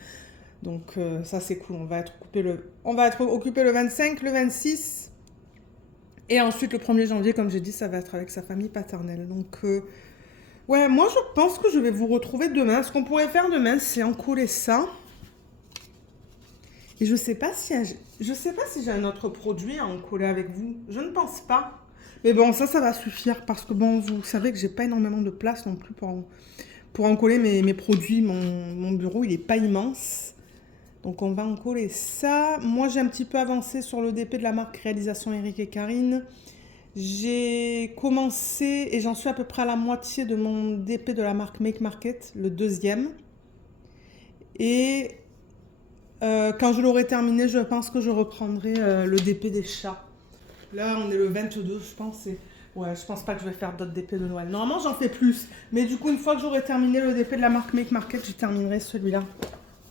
Donc, ça, c'est cool. On va être occupé le 25, le 26. Et ensuite, le 1er janvier, comme j'ai dit, ça va être avec sa famille paternelle. Donc, ouais, moi, je pense que je vais vous retrouver demain. Ce qu'on pourrait faire demain, c'est encoller ça. Et je sais pas si j'ai un autre produit à encoller avec vous. Je ne pense pas. Mais bon, ça va suffire parce que bon, vous savez que j'ai pas énormément de place non plus pour encoller mes produits. Mon bureau, il est pas immense. Donc, on va encoller ça. Moi, j'ai un petit peu avancé sur le DP de la marque Réalisation Eric et Karine. J'ai commencé et j'en suis à peu près à la moitié de mon DP de la marque Make Market, le 2e. Et quand je l'aurai terminé, je pense que je reprendrai le DP des chats. Là, on est le 22, je pense. Ouais, je pense pas que je vais faire d'autres DP de Noël. Normalement, j'en fais plus. Mais du coup, une fois que j'aurai terminé le DP de la marque Make Market, je terminerai celui-là.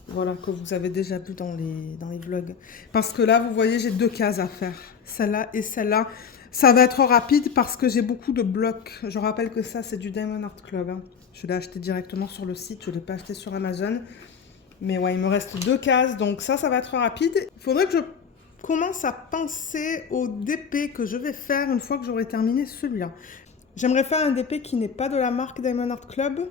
Voilà, que vous avez déjà vu dans les vlogs. Parce que là, vous voyez, j'ai 2 cases à faire. Celle-là et celle-là. Ça va être rapide parce que j'ai beaucoup de blocs. Je rappelle que ça, c'est du Diamond Art Club. Hein. Je l'ai acheté directement sur le site. Je ne l'ai pas acheté sur Amazon. Mais ouais, il me reste 2 cases. Donc ça va être rapide. Il faudrait que je commence à penser au DP que je vais faire une fois que j'aurai terminé celui-là. J'aimerais faire un DP qui n'est pas de la marque Diamond Art Club.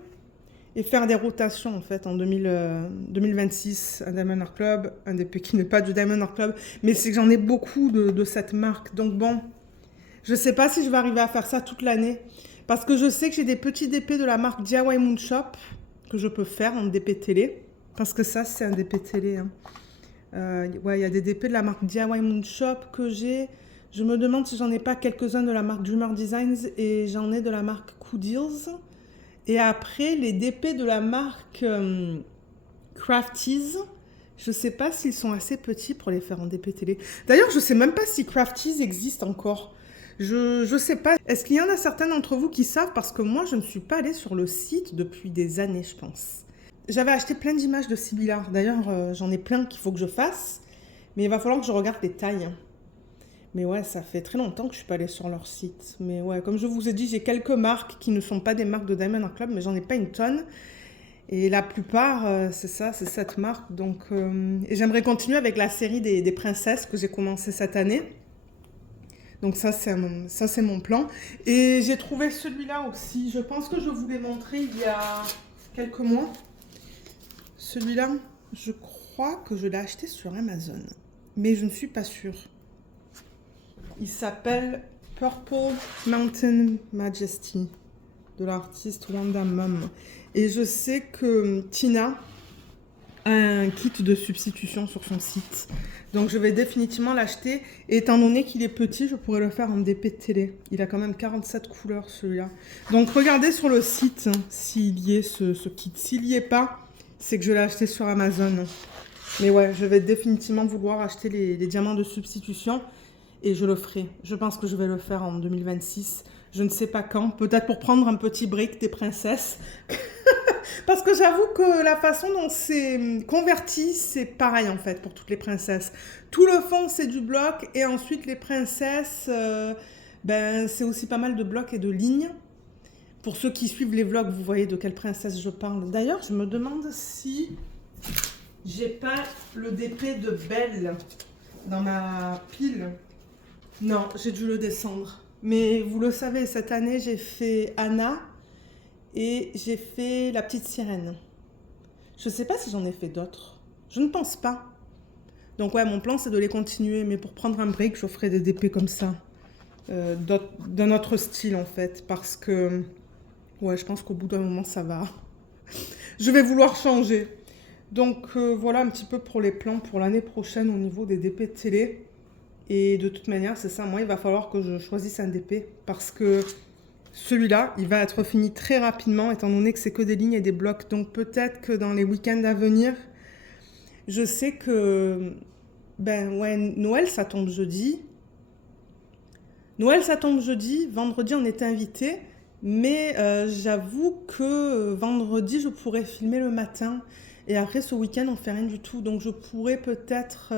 Et faire des rotations en fait en 2026, un Diamond Art Club, un DP qui n'est pas du Diamond Art Club, mais c'est que j'en ai beaucoup de cette marque. Donc bon, je ne sais pas si je vais arriver à faire ça toute l'année, parce que je sais que j'ai des petits DP de la marque DIY Moon Shop que je peux faire en DP télé, parce que ça c'est un DP télé. Hein. Ouais, il y a des DP de la marque DIY Moon Shop que j'ai. Je me demande si j'en ai pas quelques-uns de la marque Dreamer Designs et j'en ai de la marque Cool Deals. Et après, les DP de la marque Crafties, je ne sais pas s'ils sont assez petits pour les faire en DP télé. D'ailleurs, je ne sais même pas si Crafties existe encore. Je ne sais pas. Est-ce qu'il y en a certains d'entre vous qui savent? Parce que moi, je ne suis pas allée sur le site depuis des années, je pense. J'avais acheté plein d'images de Sibylla. D'ailleurs, j'en ai plein qu'il faut que je fasse. Mais il va falloir que je regarde les tailles. Mais ouais, ça fait très longtemps que je suis pas allée sur leur site. Mais ouais, comme je vous ai dit, j'ai quelques marques qui ne sont pas des marques de Diamond Art Club, mais j'en ai pas une tonne. Et la plupart, c'est ça, c'est cette marque. Donc, et j'aimerais continuer avec la série des princesses que j'ai commencé cette année. Donc ça, c'est mon plan. Et j'ai trouvé celui-là aussi. Je pense que je vous l'ai montré il y a quelques mois. Celui-là, je crois que je l'ai acheté sur Amazon. Mais je ne suis pas sûre. Il s'appelle Purple Mountain Majesty de l'artiste Wanda Mum. Et je sais que Tina a un kit de substitution sur son site. Donc je vais définitivement l'acheter. Et étant donné qu'il est petit, je pourrais le faire en DP de télé. Il a quand même 47 couleurs celui-là. Donc regardez sur le site s'il y est ce kit. S'il n'y est pas, c'est que je l'ai acheté sur Amazon. Mais ouais, je vais définitivement vouloir acheter les diamants de substitution. Et je le ferai. Je pense que je vais le faire en 2026. Je ne sais pas quand. Peut-être pour prendre un petit break des princesses. Parce que j'avoue que la façon dont c'est converti, c'est pareil en fait pour toutes les princesses. Tout le fond, c'est du bloc. Et ensuite, les princesses, c'est aussi pas mal de blocs et de lignes. Pour ceux qui suivent les vlogs, vous voyez de quelle princesse je parle. D'ailleurs, je me demande si j'ai pas le DP de Belle dans ma pile. Non, j'ai dû le descendre. Mais vous le savez, cette année, j'ai fait Anna et j'ai fait La Petite Sirène. Je sais pas si j'en ai fait d'autres. Je ne pense pas. Donc ouais, mon plan, c'est de les continuer. Mais pour prendre un break, je ferai des DP comme ça. D'un autre style, en fait. Parce que, ouais, je pense qu'au bout d'un moment, ça va. Je vais vouloir changer. Donc voilà un petit peu pour les plans pour l'année prochaine au niveau des DP de télé. Et de toute manière, c'est ça, moi, il va falloir que je choisisse un DP. Parce que celui-là, il va être fini très rapidement, étant donné que c'est que des lignes et des blocs. Donc peut-être que dans les week-ends à venir, je sais que, ben ouais, Noël, ça tombe jeudi. Noël, ça tombe jeudi. Vendredi, on était invités. Mais j'avoue que vendredi, je pourrais filmer le matin. Et après, ce week-end, on fait rien du tout. Donc je pourrais peut-être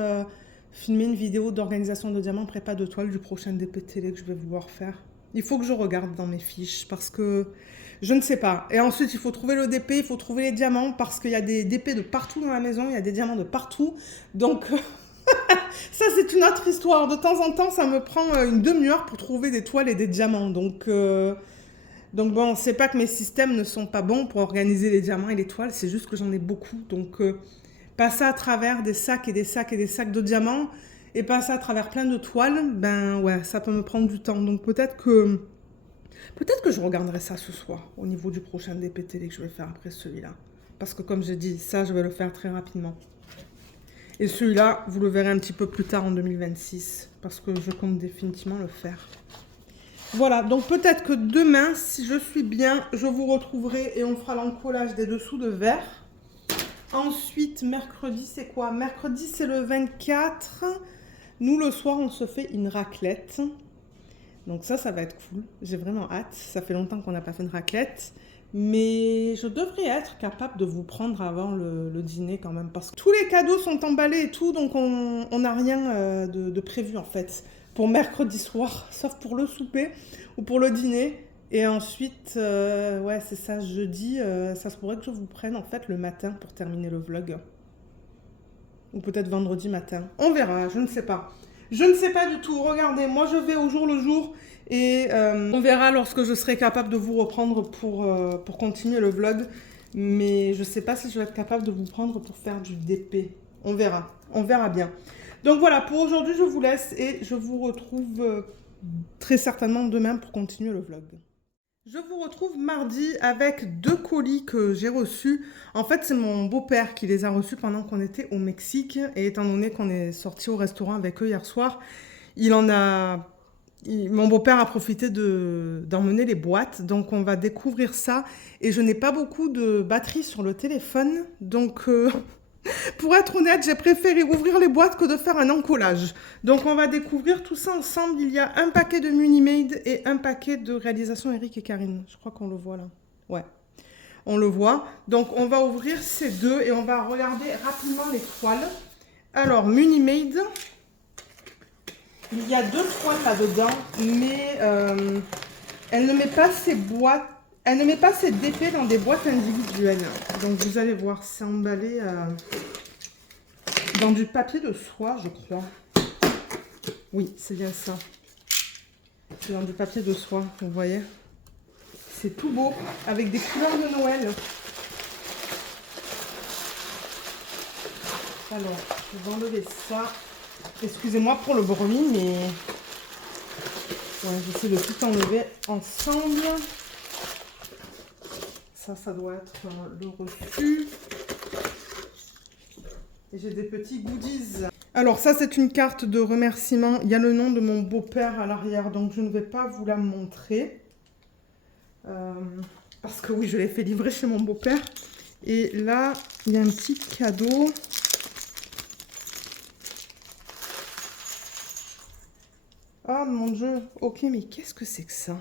filmer une vidéo d'organisation de diamants prépa de toile du prochain DP télé que je vais vouloir faire. Il faut que je regarde dans mes fiches parce que je ne sais pas. Et ensuite, il faut trouver le DP, il faut trouver les diamants parce qu'il y a des DP de partout dans la maison, il y a des diamants de partout. Donc, ça, c'est une autre histoire. De temps en temps, ça me prend une demi-heure pour trouver des toiles et des diamants. Donc bon, c'est pas que mes systèmes ne sont pas bons pour organiser les diamants et les toiles, c'est juste que j'en ai beaucoup. Donc, passer à travers des sacs et des sacs et des sacs de diamants et passer à travers plein de toiles, ben ouais, ça peut me prendre du temps. Donc peut-être que je regarderai ça ce soir, au niveau du prochain DP télé que je vais faire après celui-là. Parce que comme j'ai dit, ça, je vais le faire très rapidement. Et celui-là, vous le verrez un petit peu plus tard en 2026, parce que je compte définitivement le faire. Voilà, donc peut-être que demain, si je suis bien, je vous retrouverai et on fera l'encollage des dessous de verre. Ensuite, mercredi, c'est quoi? Mercredi, c'est le 24. Nous, le soir, on se fait une raclette. Donc ça va être cool. J'ai vraiment hâte. Ça fait longtemps qu'on n'a pas fait une raclette. Mais je devrais être capable de vous prendre avant le dîner quand même. Parce que tous les cadeaux sont emballés et tout. Donc on n'a rien de prévu en fait. Pour mercredi soir. Sauf pour le souper ou pour le dîner. Et ensuite, ouais, c'est ça, jeudi, ça se pourrait que je vous prenne en fait le matin pour terminer le vlog. Ou peut-être vendredi matin. On verra, je ne sais pas. Je ne sais pas du tout. Regardez, moi je vais au jour le jour et on verra lorsque je serai capable de vous reprendre pour continuer le vlog. Mais je ne sais pas si je vais être capable de vous prendre pour faire du DP. On verra bien. Donc voilà, pour aujourd'hui, je vous laisse et je vous retrouve très certainement demain pour continuer le vlog. Je vous retrouve mardi avec 2 colis que j'ai reçus. En fait, c'est mon beau-père qui les a reçus pendant qu'on était au Mexique. Et étant donné qu'on est sorti au restaurant avec eux hier soir, mon beau-père a profité d'emmener les boîtes. Donc, on va découvrir ça. Et je n'ai pas beaucoup de batterie sur le téléphone. Donc, pour être honnête, j'ai préféré ouvrir les boîtes que de faire un encollage. Donc on va découvrir tout ça ensemble. Il y a un paquet de Munimade et un paquet de réalisation Eric et Karine. Je crois qu'on le voit là. Ouais, on le voit. Donc on va ouvrir ces deux et on va regarder rapidement les toiles. Alors Munimade, il y a 2 toiles là-dedans, mais elle ne met pas ses boîtes. Elle ne met pas ses DP dans des boîtes individuelles. Donc vous allez voir, c'est emballé dans du papier de soie, je crois. Oui, c'est bien ça. C'est dans du papier de soie, vous voyez. C'est tout beau, avec des couleurs de Noël. Alors, je vais enlever ça. Excusez-moi pour le bruit, mais ouais, j'essaie de tout enlever ensemble. Ça doit être le reçu. Et j'ai des petits goodies. Alors ça, c'est une carte de remerciement. Il y a le nom de mon beau-père à l'arrière, donc je ne vais pas vous la montrer. Parce que oui, je l'ai fait livrer chez mon beau-père. Et là, il y a un petit cadeau. Oh mon Dieu. Ok, mais qu'est-ce que c'est que ça?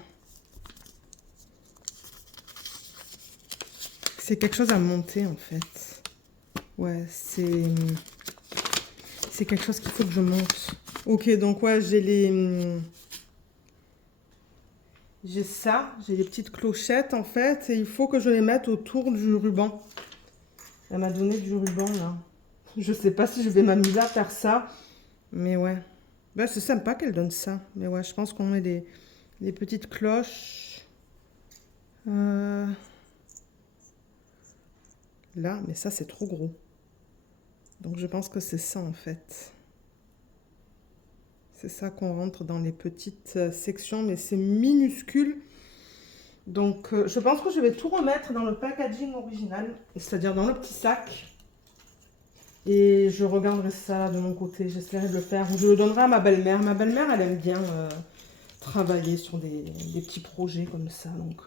C'est quelque chose à monter en fait. Ouais, c'est quelque chose qu'il faut que je monte. Ok, donc ouais, j'ai ça, j'ai les petites clochettes en fait, et il faut que je les mette autour du ruban. Elle m'a donné du ruban là. Je sais pas si je vais m'amuser à faire ça, mais ouais. Bah, c'est sympa qu'elle donne ça, mais ouais, je pense qu'on met les petites cloches. Là, mais ça c'est trop gros. Donc je pense que c'est ça en fait. C'est ça qu'on rentre dans les petites sections, mais c'est minuscule. Donc je pense que je vais tout remettre dans le packaging original, c'est-à-dire dans le petit sac. Et je regarderai ça de mon côté, j'essaierai de le faire. Je le donnerai à ma belle-mère. Ma belle-mère, elle aime bien travailler sur des petits projets comme ça. Donc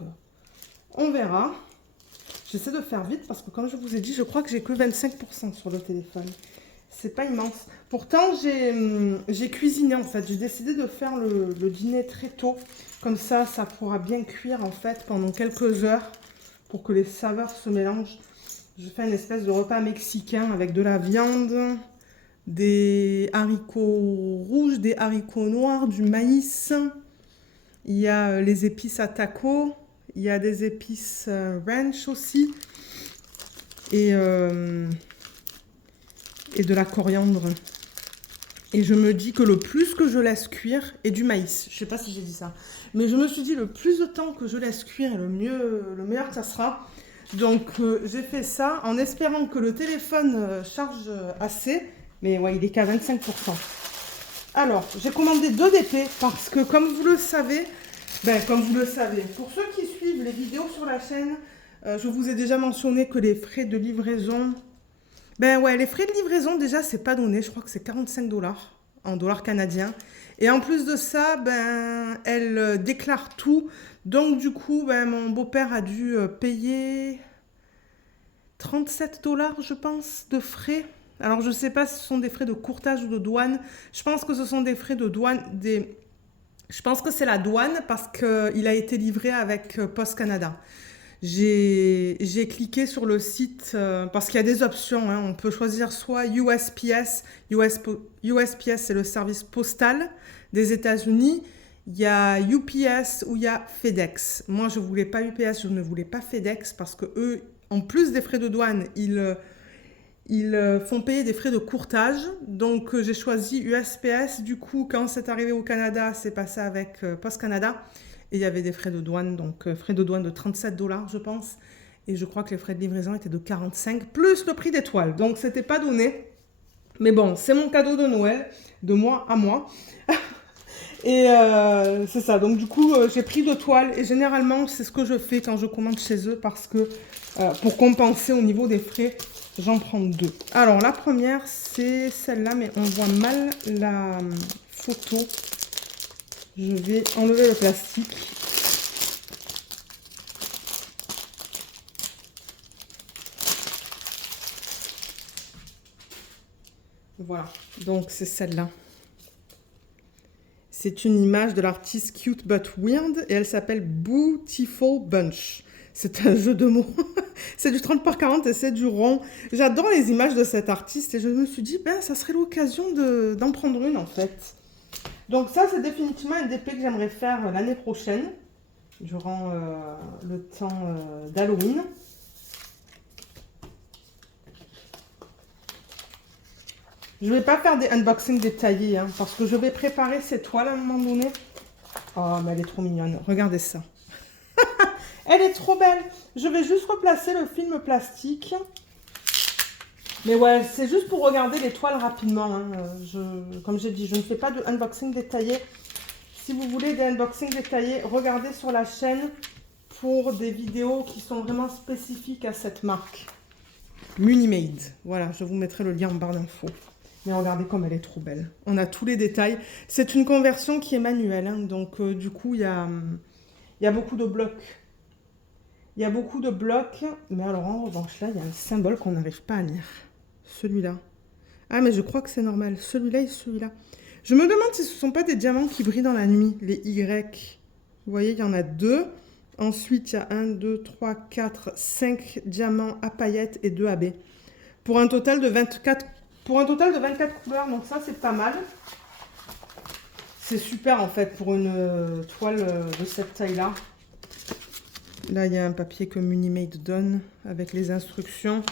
on verra. J'essaie de faire vite parce que comme je vous ai dit, je crois que j'ai que 25% sur le téléphone. C'est pas immense. Pourtant, j'ai cuisiné en fait. J'ai décidé de faire le dîner très tôt. Comme ça pourra bien cuire en fait pendant quelques heures pour que les saveurs se mélangent. Je fais une espèce de repas mexicain avec de la viande, des haricots rouges, des haricots noirs, du maïs. Il y a les épices à taco. Il y a des épices ranch aussi. Et de la coriandre. Et je me dis que le plus que je laisse cuire, et du maïs, je sais pas si j'ai dit ça, mais je me suis dit le plus de temps que je laisse cuire, le meilleur que ça sera. Donc j'ai fait ça en espérant que le téléphone charge assez, mais ouais, il est qu'à 25%. Alors, j'ai commandé 2 DP parce que comme vous le savez, pour ceux qui suivent les vidéos sur la chaîne, je vous ai déjà mentionné que les frais de livraison... les frais de livraison, déjà, c'est pas donné. Je crois que c'est 45 $ en dollars canadiens. Et en plus de ça, elle déclare tout. Donc, du coup, mon beau-père a dû payer 37 $, je pense, de frais. Alors, je sais pas si ce sont des frais de courtage ou de douane. Je pense que ce sont des frais de douane. Je pense que c'est la douane parce qu'il a été livré avec Post Canada. J'ai cliqué sur le site parce qu'il y a des options. On peut choisir soit USPS. USPS, c'est le service postal des États-Unis. Il y a UPS ou il y a FedEx. Moi, je ne voulais pas UPS, je ne voulais pas FedEx parce que eux, en plus des frais de douane, ils font payer des frais de courtage. Donc, j'ai choisi USPS. Du coup, quand c'est arrivé au Canada, c'est passé avec Post Canada. Et il y avait des frais de douane, donc frais de douane de 37 $, je pense. Et je crois que les frais de livraison étaient de 45, plus le prix des toiles. Donc, c'était pas donné. Mais bon, c'est mon cadeau de Noël, de moi à moi. Et c'est ça. Donc, du coup, j'ai pris 2 toiles. Et généralement, c'est ce que je fais quand je commande chez eux. Parce que pour compenser au niveau des frais, j'en prends 2. Alors, la première, c'est celle-là. Mais on voit mal la photo. Je vais enlever le plastique. Voilà, donc c'est celle-là. C'est une image de l'artiste Cute But Weird et elle s'appelle Beautiful Bunch. C'est un jeu de mots. C'est du 30 par 40 et c'est du rond. J'adore les images de cet artiste et je me suis dit, ça serait l'occasion d'en prendre une en fait. Donc ça, c'est définitivement un DP que j'aimerais faire l'année prochaine, durant le temps d'Halloween. Je ne vais pas faire des unboxings détaillés, parce que je vais préparer ces toiles à un moment donné. Oh, mais elle est trop mignonne. Regardez ça. Elle est trop belle. Je vais juste replacer le film plastique. Mais ouais, c'est juste pour regarder les toiles rapidement. Comme j'ai dit, je ne fais pas de unboxing détaillé. Si vous voulez des unboxings détaillés, regardez sur la chaîne pour des vidéos qui sont vraiment spécifiques à cette marque. Munimade. Voilà, je vous mettrai le lien en barre d'infos. Mais regardez comme elle est trop belle. On a tous les détails. C'est une conversion qui est manuelle. Donc, du coup, il y a beaucoup de blocs. Il y a beaucoup de blocs. Mais alors, en revanche, là, il y a un symbole qu'on n'arrive pas à lire. Celui-là. Ah, mais je crois que c'est normal. Celui-là et celui-là. Je me demande si ce ne sont pas des diamants qui brillent dans la nuit. Les Y. Vous voyez, il y en a 2. Ensuite, il y a 1, 2, 3, 4, 5 diamants à paillettes et 2 à baies. Pour un total de 24 couleurs. Donc ça, c'est pas mal. C'est super, en fait, pour une toile de cette taille-là. Là, il y a un papier que Munimade donne avec les instructions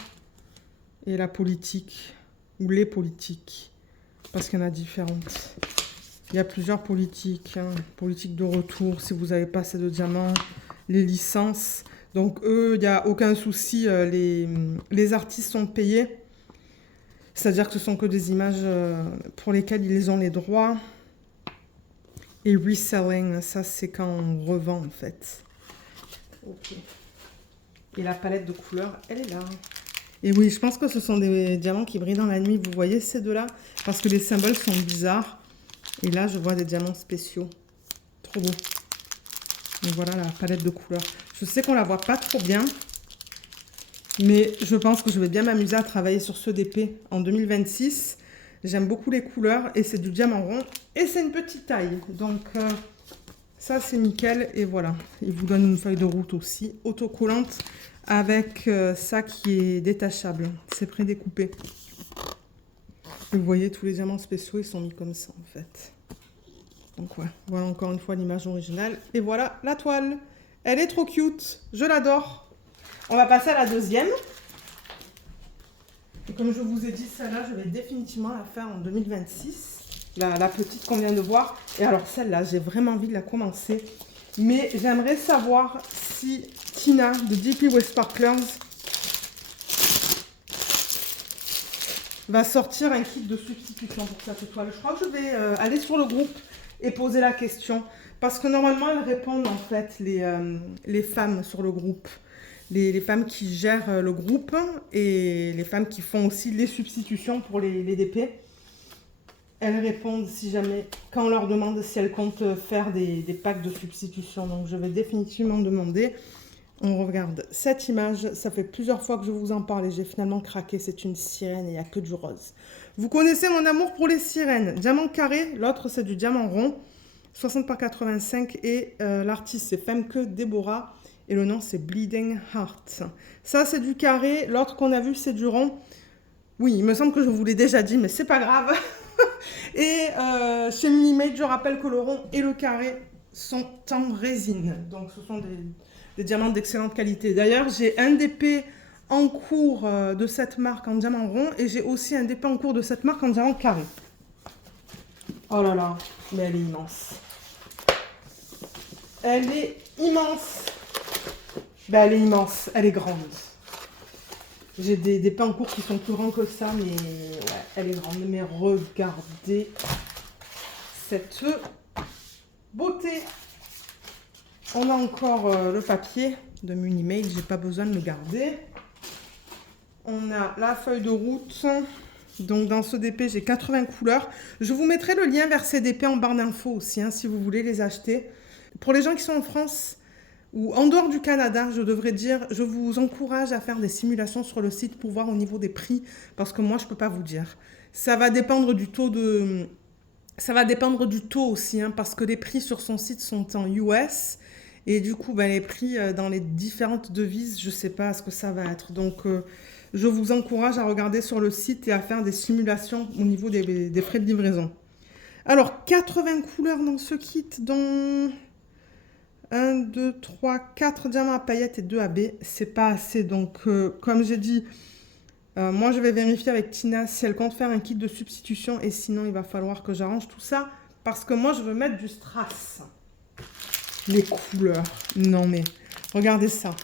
et la politique, ou les politiques, parce qu'il y en a différentes. Il y a plusieurs politiques, hein. Politique de retour, si vous n'avez pas assez de diamants, les licences. Donc eux, il n'y a aucun souci, les artistes sont payés. C'est-à-dire que ce sont que des images pour lesquelles ils ont les droits. Et reselling, ça c'est quand on revend en fait. Ok. Et la palette de couleurs, elle est là. Et oui, je pense que ce sont des diamants qui brillent dans la nuit. Vous voyez ces deux-là? Parce que les symboles sont bizarres. Et là, je vois des diamants spéciaux. Trop beau. Donc voilà la palette de couleurs. Je sais qu'on la voit pas trop bien. Mais je pense que je vais bien m'amuser à travailler sur ce DP en 2026. J'aime beaucoup les couleurs et c'est du diamant rond. Et c'est une petite taille. Donc ça, c'est nickel. Et voilà. Il vous donne une feuille de route aussi, autocollante, avec ça qui est détachable. C'est prédécoupé. Vous voyez, tous les diamants spéciaux, ils sont mis comme ça, en fait. Donc ouais, voilà encore une fois l'image originale. Et voilà la toile. Elle est trop cute. Je l'adore. On va passer à la deuxième. Et comme je vous ai dit, celle-là, je vais définitivement la faire en 2026. La petite qu'on vient de voir. Et alors celle-là, j'ai vraiment envie de la commencer. Mais j'aimerais savoir si Tina de DP West Sparklers va sortir un kit de substitution pour cette toile. Je crois que je vais aller sur le groupe et poser la question. Parce que normalement, elles répondent en fait, les femmes sur le groupe. Les femmes qui gèrent le groupe et les femmes qui font aussi les substitutions pour les DP. Elles répondent si jamais, quand on leur demande si elles comptent faire des packs de substitution. Donc je vais définitivement demander. On regarde cette image, ça fait plusieurs fois que je vous en parle et j'ai finalement craqué. C'est une sirène et il n'y a que du rose. Vous connaissez mon amour pour les sirènes. Diamant carré, l'autre c'est du diamant rond. 60 par 85 et l'artiste c'est Femke Deborah. Et le nom, c'est Bleeding Heart. Ça, c'est du carré. L'autre qu'on a vu, c'est du rond. Oui, il me semble que je vous l'ai déjà dit, mais c'est pas grave. Et chez Minimate, je rappelle que le rond et le carré sont en résine. Donc, ce sont des diamants d'excellente qualité. D'ailleurs, j'ai un DP en cours de cette marque en diamant rond. Et j'ai aussi un DP en cours de cette marque en diamant carré. Oh là là, mais elle est immense. Elle est immense. Ben, elle est immense, elle est grande. J'ai des pains en cours qui sont plus grands que ça, mais ouais, elle est grande. Mais regardez cette beauté. On a encore le papier de Minimate, j'ai pas besoin de le garder. On a la feuille de route. Donc dans ce DP, j'ai 80 couleurs. Je vous mettrai le lien vers ces DP en barre d'infos aussi, hein, si vous voulez les acheter. Pour les gens qui sont en France ou en dehors du Canada, je devrais dire, je vous encourage à faire des simulations sur le site pour voir au niveau des prix, parce que moi, je ne peux pas vous dire. Ça va dépendre du taux de... Ça va dépendre du taux aussi, hein, parce que les prix sur son site sont en US, et du coup, ben, les prix dans les différentes devises, je ne sais pas ce que ça va être. Donc, je vous encourage à regarder sur le site et à faire des simulations au niveau des frais de livraison. Alors, 80 couleurs dans ce kit, dont 1, 2, 3, 4 diamants à paillettes et 2 AB. C'est pas assez. Donc, comme j'ai dit, moi, je vais vérifier avec Tina si elle compte faire un kit de substitution. Et sinon, il va falloir que j'arrange tout ça. Parce que moi, je veux mettre du strass. Les couleurs. Non, mais regardez ça.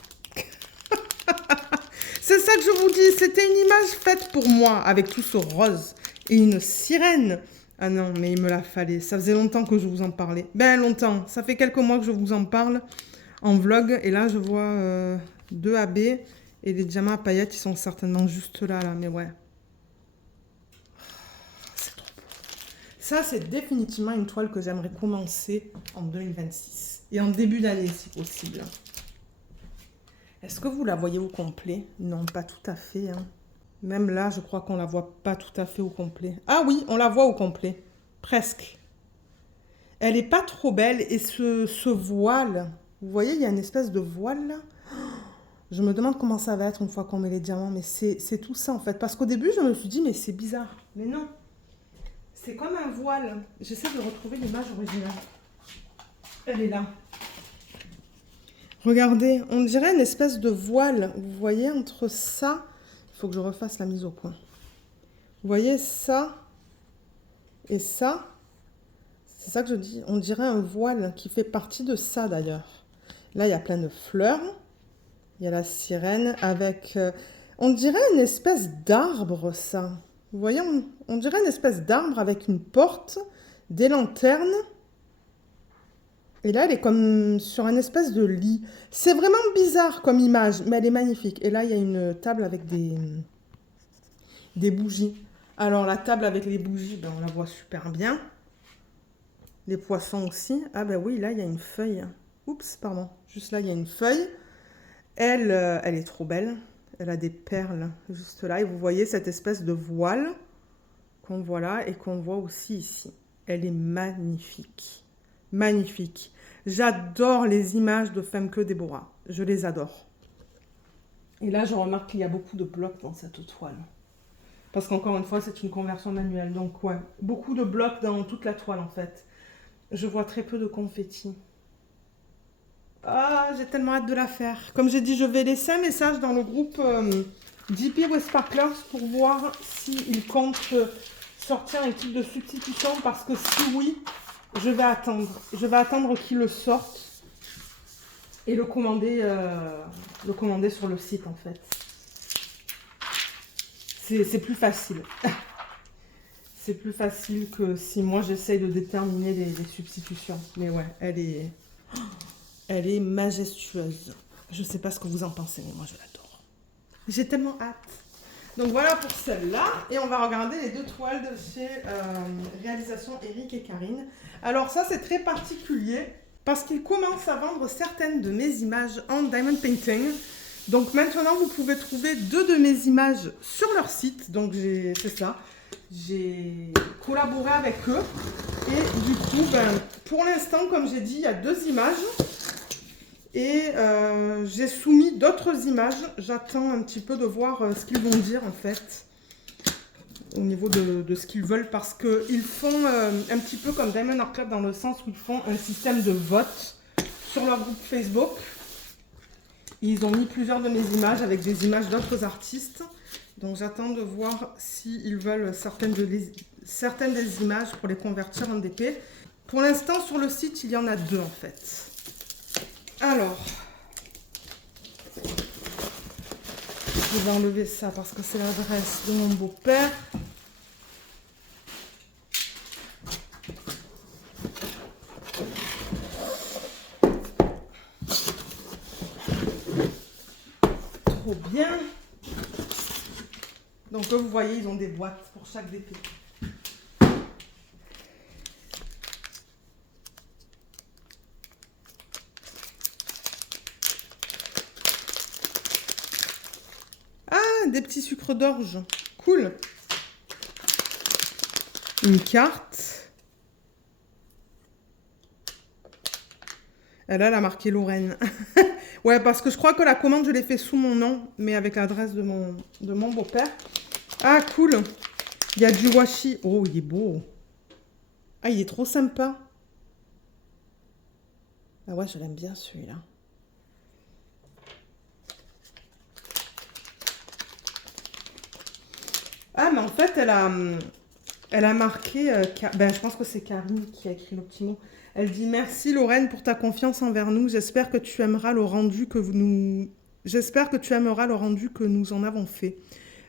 C'est ça que je vous dis. C'était une image faite pour moi. Avec tout ce rose. Et une sirène. Ah non, mais il me la fallait. Ça faisait longtemps que je vous en parlais. Ben longtemps. Ça fait quelques mois que je vous en parle en vlog. Et là, je vois 2 AB. Et les diamants à paillettes, ils sont certainement juste là. Mais ouais. C'est trop beau. Ça, c'est définitivement une toile que j'aimerais commencer en 2026. Et en début d'année, si possible. Est-ce que vous la voyez au complet? Non, pas tout à fait, hein. Même là, je crois qu'on la voit pas tout à fait au complet. Ah oui, on la voit au complet. Presque. Elle est pas trop belle. Et ce voile, vous voyez, il y a une espèce de voile là. Je me demande comment ça va être une fois qu'on met les diamants. Mais c'est tout ça en fait. Parce qu'au début, je me suis dit, mais c'est bizarre. Mais non. C'est comme un voile. J'essaie de retrouver l'image originale. Elle est là. Regardez, on dirait une espèce de voile. Vous voyez, entre ça... Il faut que je refasse la mise au point. Vous voyez ça et ça, C'est ça que je dis. On dirait un voile qui fait partie de ça d'ailleurs. Là, il y a plein de fleurs. Il y a la sirène avec... on dirait une espèce d'arbre, ça. Vous voyez, on dirait une espèce d'arbre avec une porte, des lanternes. Et là, elle est comme sur une espèce de lit. C'est vraiment bizarre comme image, mais elle est magnifique. Et là, il y a une table avec des bougies. Alors, la table avec les bougies, ben, on la voit super bien. Les poissons aussi. Ah ben oui, là, il y a une feuille. Oups, pardon. Juste là, il y a une feuille. Elle est trop belle. Elle a des perles juste là. Et vous voyez cette espèce de voile qu'on voit là et qu'on voit aussi ici. Elle est magnifique. Magnifique. J'adore les images de Femke Deborah. Je les adore. Et là, je remarque qu'il y a beaucoup de blocs dans cette toile. Parce qu'encore une fois, c'est une conversion manuelle. Donc, ouais, beaucoup de blocs dans toute la toile, en fait. Je vois très peu de confettis. Ah, j'ai tellement hâte de la faire. Comme j'ai dit, je vais laisser un message dans le groupe DP with Sparklers pour voir s'ils comptent sortir un type de substitution. Parce que si oui, je vais attendre. Je vais attendre qu'ils le sortent et le commander sur le site, en fait. C'est plus facile. C'est plus facile que si moi j'essaye de déterminer les substitutions. Mais ouais, elle est majestueuse. Je sais pas ce que vous en pensez, mais moi je l'adore. J'ai tellement hâte. Donc voilà pour celle-là. Et on va regarder les deux toiles de chez Réalisation Eric et Karine. Alors ça c'est très particulier parce qu'ils commencent à vendre certaines de mes images en diamond painting. Donc maintenant vous pouvez trouver 2 de mes images sur leur site. Donc c'est ça. J'ai collaboré avec eux. Et du coup, ben, pour l'instant, comme j'ai dit, il y a 2 images. Et j'ai soumis d'autres images. J'attends un petit peu de voir ce qu'ils vont dire en fait. Au niveau de ce qu'ils veulent. Parce qu'ils font un petit peu comme Diamond Art Club dans le sens où ils font un système de vote sur leur groupe Facebook. Ils ont mis plusieurs de mes images avec des images d'autres artistes. Donc j'attends de voir s'ils veulent certaines des images pour les convertir en DP. Pour l'instant, sur le site, il y en a 2 en fait. Alors, je vais enlever ça parce que c'est l'adresse de mon beau-père. Trop bien. Donc là, vous voyez, ils ont des boîtes pour chaque DP. Ah, des petits sucres d'orge. Cool. Une carte. Elle a marqué Lorraine. Ouais, parce que je crois que la commande, je l'ai fait sous mon nom, mais avec l'adresse de mon beau-père. Ah, cool. Il y a du washi. Oh, il est beau. Ah, il est trop sympa. Ah ouais, je l'aime bien celui-là. Ah, mais en fait, elle a marqué... je pense que c'est Karine qui a écrit le petit mot. Elle dit « Merci Lorraine pour ta confiance envers nous. J'espère que tu aimeras le rendu que nous en avons fait. »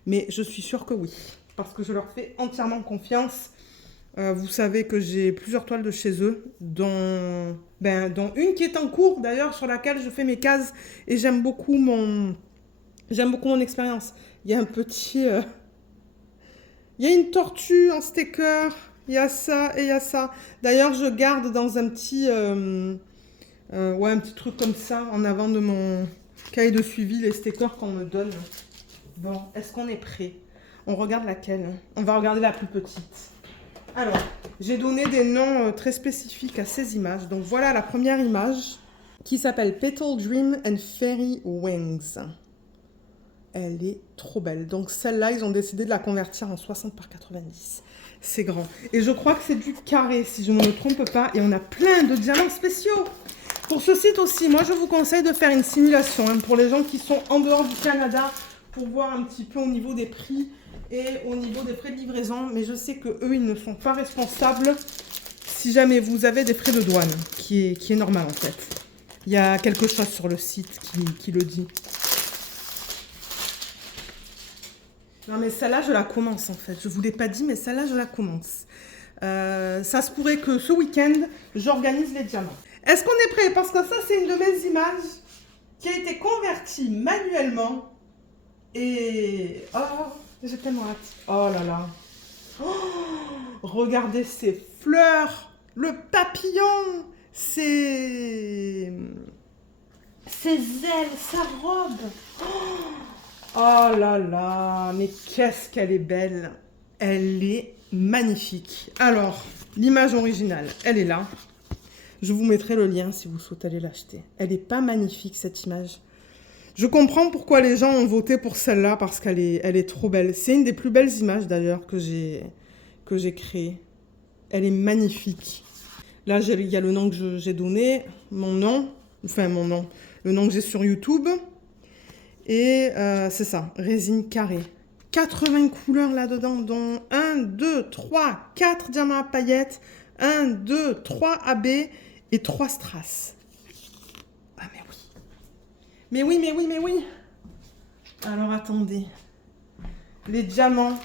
Mais je suis sûre que oui. Parce que je leur fais entièrement confiance. Vous savez que j'ai plusieurs toiles de chez eux. Dont une qui est en cours d'ailleurs, sur laquelle je fais mes cases. Et j'aime beaucoup mon expérience. Il y a un petit... Il y a une tortue en sticker, il y a ça et il y a ça. D'ailleurs, je garde dans un petit, un petit truc comme ça en avant de mon cahier de suivi, les stickers qu'on me donne. Bon, est-ce qu'on est prêt? On regarde laquelle? On va regarder la plus petite. Alors, j'ai donné des noms très spécifiques à ces images. Donc voilà la première image qui s'appelle Petal Dream and Fairy Wings. Elle est trop belle. Donc celle-là, ils ont décidé de la convertir en 60 par 90. C'est grand. Et je crois que c'est du carré, si je ne me trompe pas. Et on a plein de diamants spéciaux. Pour ce site aussi, moi, je vous conseille de faire une simulation. Pour les gens qui sont en dehors du Canada, pour voir un petit peu au niveau des prix et au niveau des frais de livraison. Mais je sais qu'eux, ils ne sont pas responsables si jamais vous avez des frais de douane, qui est normal en fait. Il y a quelque chose sur le site qui le dit. Non mais celle-là, je la commence en fait. Je ne vous l'ai pas dit, mais celle-là, je la commence. Ça se pourrait que ce week-end, j'organise les diamants. Est-ce qu'on est prêt? Parce que ça, c'est une de mes images qui a été convertie manuellement. Et... oh, j'ai tellement hâte. Oh là là. Oh, regardez ces fleurs. Le papillon. Ses ailes, sa robe. Oh là là. Mais qu'est-ce qu'elle est belle. Elle est magnifique. Alors, l'image originale, elle est là. Je vous mettrai le lien si vous souhaitez aller l'acheter. Elle n'est pas magnifique, cette image. Je comprends pourquoi les gens ont voté pour celle-là, parce qu'elle est trop belle. C'est une des plus belles images, d'ailleurs, que j'ai créées. Elle est magnifique. Là, il y a le nom que j'ai donné, mon nom, le nom que j'ai sur YouTube. Et c'est ça, résine carrée. 80 couleurs là-dedans, dont 1, 2, 3, 4 diamants à paillettes, 1, 2, 3 AB et 3 strass. Ah mais oui. Mais oui, mais oui, mais oui. Alors attendez. Les diamants.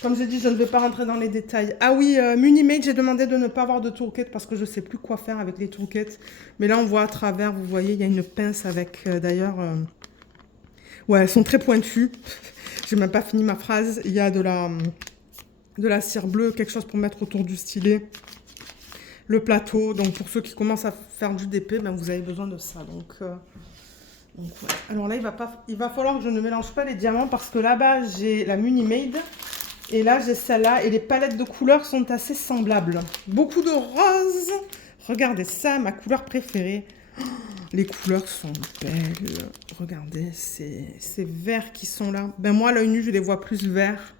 Comme j'ai dit, je ne vais pas rentrer dans les détails. Ah oui, Munimate, j'ai demandé de ne pas avoir de tourquettes parce que je ne sais plus quoi faire avec les tourquettes. Mais là, on voit à travers, vous voyez, il y a une pince avec, d'ailleurs... ouais, elles sont très pointues. J'ai même pas fini ma phrase. Il y a de la cire bleue, quelque chose pour mettre autour du stylet. Le plateau. Donc, pour ceux qui commencent à faire du DP, ben, vous avez besoin de ça. Donc ouais. Alors là, il va falloir que je ne mélange pas les diamants parce que là-bas, j'ai la Munimade. Et là, j'ai celle-là. Et les palettes de couleurs sont assez semblables. Beaucoup de rose. Regardez ça, ma couleur préférée. Les couleurs sont belles. Regardez, ces verts qui sont là. Ben moi, à l'œil nu, je les vois plus verts.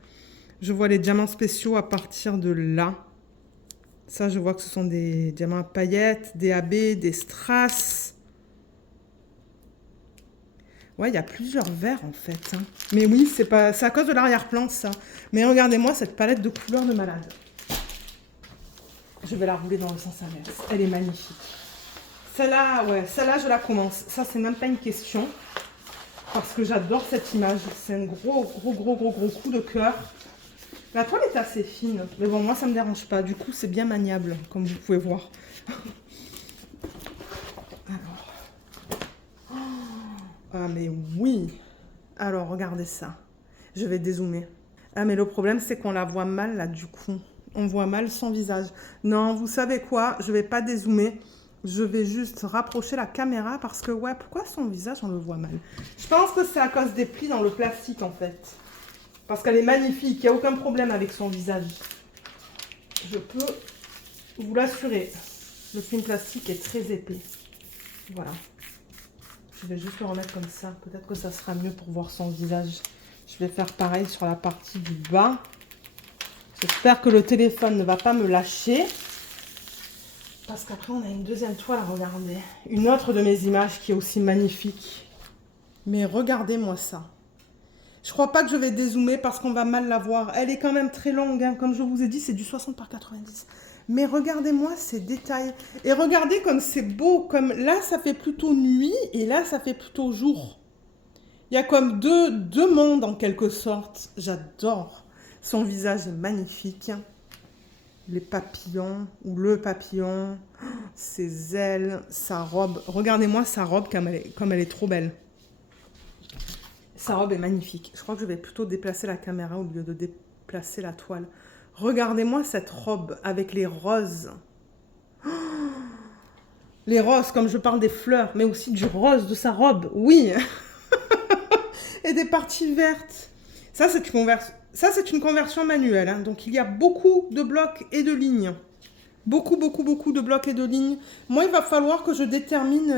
Je vois les diamants spéciaux à partir de là. Ça, je vois que ce sont des diamants à paillettes, des AB, des strass. Ouais, il y a plusieurs verts en fait. Hein. Mais oui, c'est à cause de l'arrière-plan, ça. Mais regardez-moi cette palette de couleurs de malade. Je vais la rouler dans le sens inverse. Elle est magnifique. Celle-là, ouais, celle-là, je la commence. Ça, c'est même pas une question. Parce que j'adore cette image. C'est un gros coup de cœur. La toile est assez fine. Mais bon, moi, ça me dérange pas. Du coup, c'est bien maniable, comme vous pouvez voir. Alors. Oh, ah, mais oui. Alors, regardez ça. Je vais dézoomer. Ah, mais le problème, c'est qu'on la voit mal, là, du coup. On voit mal son visage. Non, vous savez quoi? Je vais pas dézoomer. Je vais juste rapprocher la caméra parce que, ouais, pourquoi son visage, on le voit mal? Je pense que c'est à cause des plis dans le plastique, en fait. Parce qu'elle est magnifique, il n'y a aucun problème avec son visage. Je peux vous l'assurer. Le film plastique est très épais. Voilà. Je vais juste le remettre comme ça. Peut-être que ça sera mieux pour voir son visage. Je vais faire pareil sur la partie du bas. J'espère que le téléphone ne va pas me lâcher. Parce qu'après, on a une deuxième toile à regarder. Une autre de mes images qui est aussi magnifique. Mais regardez-moi ça. Je crois pas que je vais dézoomer parce qu'on va mal la voir. Elle est quand même très longue. Hein. Comme je vous ai dit, c'est du 60 par 90. Mais regardez-moi ces détails. Et regardez comme c'est beau. Comme là, ça fait plutôt nuit et là, ça fait plutôt jour. Il y a comme deux mondes en quelque sorte. J'adore. Son visage est magnifique. Les papillons, ou le papillon, ses ailes, sa robe. Regardez-moi sa robe comme elle est trop belle. Sa robe est magnifique. Je crois que je vais plutôt déplacer la caméra au lieu de déplacer la toile. Regardez-moi cette robe avec les roses. Les roses, comme je parle des fleurs, mais aussi du rose de sa robe. Oui. Et des parties vertes. Ça, c'est une conversion manuelle. Hein. Donc, il y a beaucoup de blocs et de lignes. Beaucoup de blocs et de lignes. Moi, il va falloir que je détermine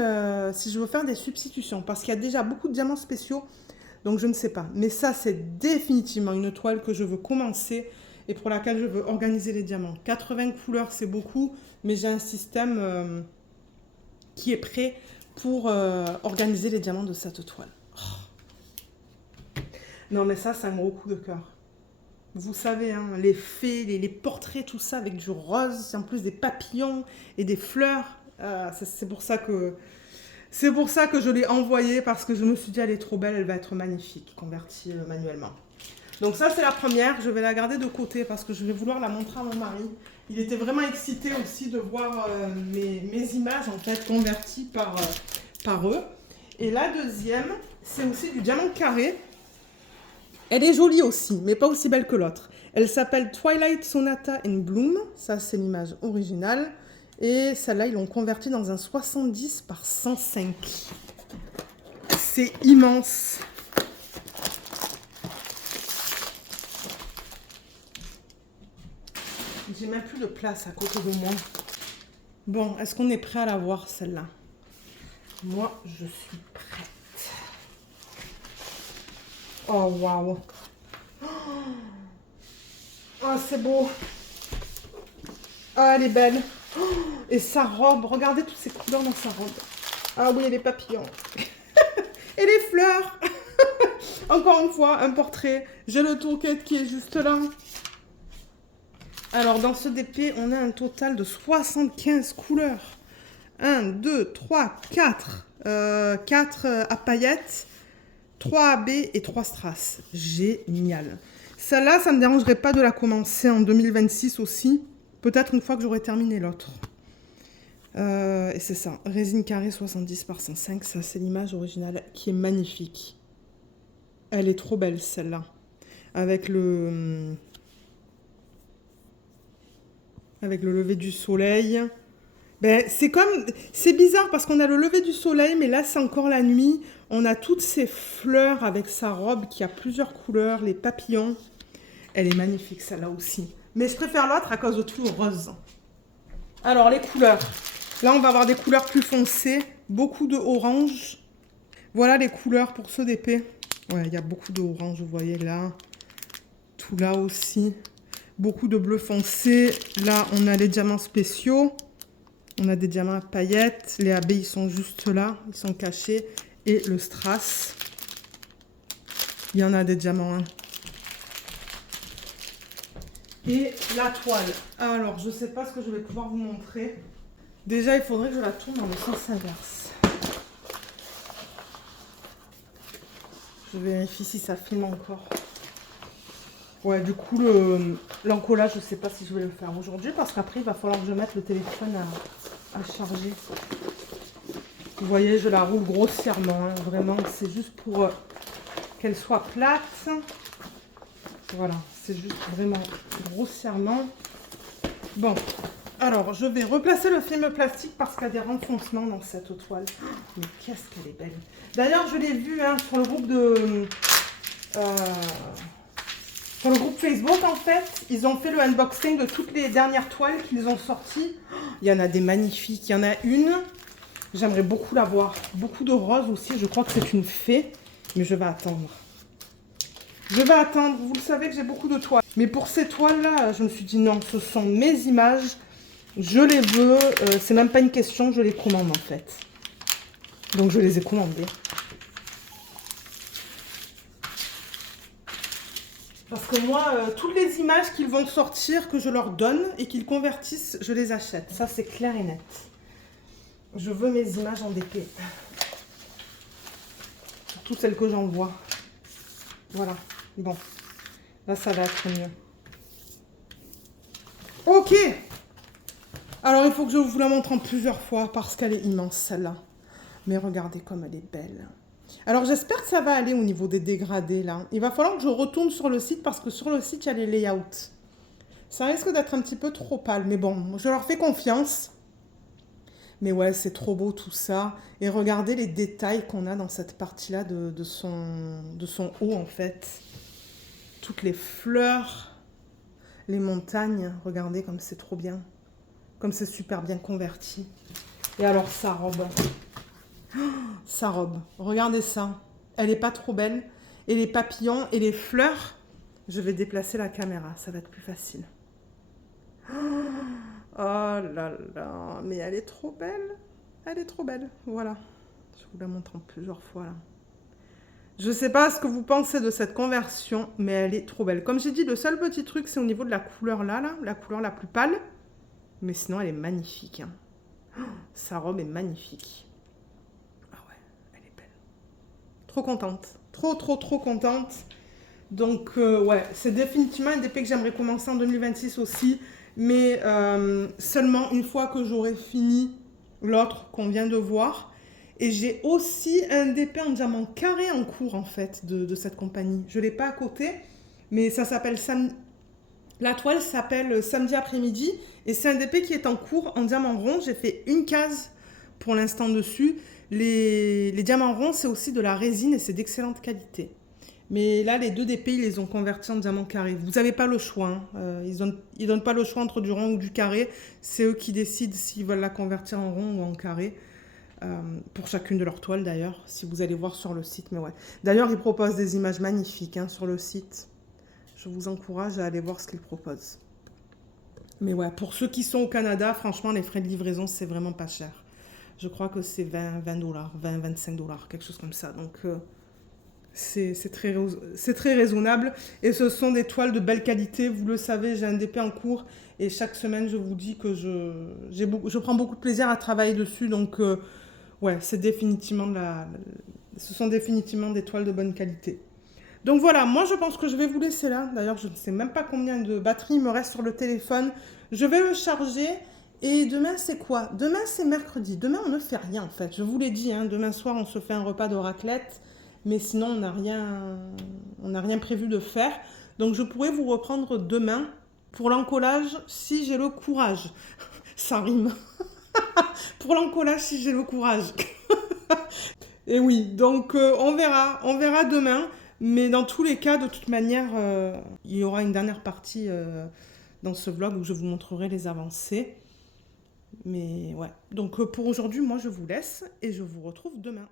si je veux faire des substitutions. Parce qu'il y a déjà beaucoup de diamants spéciaux. Donc, je ne sais pas. Mais ça, c'est définitivement une toile que je veux commencer et pour laquelle je veux organiser les diamants. 80 couleurs, c'est beaucoup. Mais j'ai un système qui est prêt pour organiser les diamants de cette toile. Oh. Non, mais ça, c'est un gros coup de cœur. Vous savez, hein, les fées, les portraits, tout ça avec du rose, en plus des papillons et des fleurs. C'est pour ça que je l'ai envoyée parce que je me suis dit elle est trop belle, elle va être magnifique, convertie manuellement. Donc ça c'est la première, je vais la garder de côté parce que je vais vouloir la montrer à mon mari. Il était vraiment excité aussi de voir mes images en fait converties par eux. Et la deuxième, c'est aussi du diamant carré. Elle est jolie aussi, mais pas aussi belle que l'autre. Elle s'appelle Twilight Sonata in Bloom. Ça, c'est l'image originale. Et celle-là, ils l'ont convertie dans un 70 par 105. C'est immense. J'ai même plus de place à côté de moi. Bon, est-ce qu'on est prêt à la voir, celle-là? Moi, je suis prête. Oh, waouh. Oh, c'est beau. Ah, elle est belle. Oh, et sa robe, regardez toutes ces couleurs dans sa robe. Ah oui, et les papillons. Et les fleurs. Encore une fois, un portrait. J'ai le tourquet qui est juste là. Alors, dans ce DP, on a un total de 75 couleurs. 1, 2, 3, 4. 4 à paillettes, 3 AB et 3 strass. Génial. Celle-là, ça ne me dérangerait pas de la commencer en 2026 aussi. Peut-être une fois que j'aurai terminé l'autre. Et c'est ça. Résine carrée 70 par 105. Ça, c'est l'image originale qui est magnifique. Elle est trop belle, celle-là. Avec le lever du soleil. Ben, c'est bizarre parce qu'on a le lever du soleil, mais là, c'est encore la nuit. On a toutes ces fleurs avec sa robe qui a plusieurs couleurs, les papillons. Elle est magnifique, celle-là aussi. Mais je préfère l'autre à cause de tout le rose. Alors, les couleurs. Là, on va avoir des couleurs plus foncées. Beaucoup de orange. Voilà les couleurs pour ce DP. Ouais, il y a beaucoup de orange, vous voyez là. Tout là aussi. Beaucoup de bleu foncé. Là, on a les diamants spéciaux. On a des diamants à paillettes. Les AB, ils sont juste là. Ils sont cachés. Et le strass. Il y en a des diamants. Hein. Et la toile. Alors, je ne sais pas ce que je vais pouvoir vous montrer. Déjà, il faudrait que je la tourne dans le sens inverse. Je vérifie si ça filme encore. Ouais, du coup, l'encollage, je ne sais pas si je vais le faire aujourd'hui parce qu'après, il va falloir que je mette le téléphone à charger. Vous voyez, je la roule grossièrement. Hein, vraiment, c'est juste pour qu'elle soit plate. Voilà, c'est juste vraiment grossièrement. Bon, alors, je vais replacer le film plastique parce qu'il y a des renfoncements dans cette toile. Oh, mais qu'est-ce qu'elle est belle. D'ailleurs, je l'ai vue hein, sur le groupe sur le groupe Facebook, en fait. Ils ont fait le unboxing de toutes les dernières toiles qu'ils ont sorties. Oh, il y en a des magnifiques. Il y en a une. J'aimerais beaucoup la voir. Beaucoup de roses aussi. Je crois que c'est une fée. Mais je vais attendre. Je vais attendre. Vous le savez que j'ai beaucoup de toiles. Mais pour ces toiles-là, je me suis dit non, ce sont mes images. Je les veux. C'est même pas une question, je les commande en fait. Donc je les ai commandées. Parce que moi, toutes les images qu'ils vont sortir, que je leur donne et qu'ils convertissent, je les achète. Ça, c'est clair et net. Je veux mes images en DP. Surtout celles que j'envoie. Voilà. Bon. Là, ça va être mieux. Ok. Alors, il faut que je vous la montre en plusieurs fois parce qu'elle est immense, celle-là. Mais regardez comme elle est belle. Alors, j'espère que ça va aller au niveau des dégradés, là. Il va falloir que je retourne sur le site parce que sur le site, il y a les layouts. Ça risque d'être un petit peu trop pâle, mais bon, je leur fais confiance. Mais ouais, c'est trop beau tout ça. Et regardez les détails qu'on a dans cette partie-là de son haut, en fait. Toutes les fleurs, les montagnes. Regardez comme c'est trop bien. Comme c'est super bien converti. Et alors, sa robe. Oh, sa robe. Regardez ça. Elle n'est pas trop belle. Et les papillons et les fleurs. Je vais déplacer la caméra. Ça va être plus facile. Oh là là. Mais elle est trop belle. Elle est trop belle. Voilà. Je vous la montre en plusieurs fois là. Je sais pas ce que vous pensez de cette conversion, mais elle est trop belle. Comme j'ai dit, le seul petit truc, c'est au niveau de la couleur là, la couleur la plus pâle. Mais sinon, elle est magnifique, hein. Sa robe est magnifique. Ah ouais, elle est belle. Trop contente. Trop, trop, trop contente. Donc, ouais, c'est définitivement une DP que j'aimerais commencer en 2026 aussi. Mais seulement une fois que j'aurai fini l'autre qu'on vient de voir. Et j'ai aussi un DP en diamant carré en cours, en fait, de cette compagnie. Je ne l'ai pas à côté, mais ça s'appelle la toile s'appelle Samedi après-midi. Et c'est un DP qui est en cours en diamant rond. J'ai fait une case pour l'instant dessus. Les diamants ronds, c'est aussi de la résine et c'est d'excellente qualité. Mais là, les deux DP, ils les ont convertis en diamant carré. Vous n'avez pas le choix, hein. Ils donnent pas le choix entre du rond ou du carré. C'est eux qui décident s'ils veulent la convertir en rond ou en carré. Pour chacune de leurs toiles d'ailleurs, si vous allez voir sur le site. Mais ouais. D'ailleurs, ils proposent des images magnifiques, hein, sur le site. Je vous encourage à aller voir ce qu'ils proposent. Mais ouais, pour ceux qui sont au Canada, franchement, les frais de livraison, c'est vraiment pas cher. Je crois que c'est 20 $, 25 $, quelque chose comme ça. Donc, c'est très raisonnable. Et ce sont des toiles de belle qualité. Vous le savez, j'ai un DP en cours. Et chaque semaine, je vous dis que je prends beaucoup de plaisir à travailler dessus. Donc, ouais, ce sont définitivement des toiles de bonne qualité. Donc voilà, moi je pense que je vais vous laisser là. D'ailleurs, je ne sais même pas combien de batterie il me reste sur le téléphone. Je vais le charger. Et demain, c'est quoi? Demain, c'est mercredi. Demain, on ne fait rien en fait. Je vous l'ai dit, hein, demain soir, on se fait un repas de raclette. Mais sinon, on n'a rien prévu de faire. Donc je pourrais vous reprendre demain pour l'encollage si j'ai le courage. Ça rime. Pour l'encollage si j'ai le courage. Et oui, donc on verra demain. Mais dans tous les cas, de toute manière, il y aura une dernière partie dans ce vlog où je vous montrerai les avancées. Mais ouais, donc pour aujourd'hui, moi je vous laisse et je vous retrouve demain.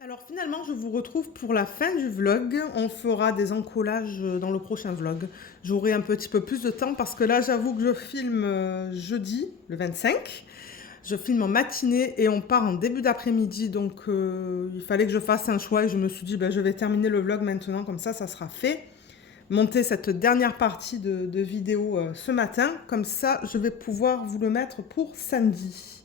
Alors finalement, je vous retrouve pour la fin du vlog. On fera des encollages dans le prochain vlog. J'aurai un petit peu plus de temps parce que là, j'avoue que je filme jeudi, le 25. Je filme en matinée et on part en début d'après-midi. Donc, il fallait que je fasse un choix et je me suis dit, je vais terminer le vlog maintenant. Comme ça sera fait. Monter cette dernière partie de vidéo ce matin. Comme ça, je vais pouvoir vous le mettre pour samedi.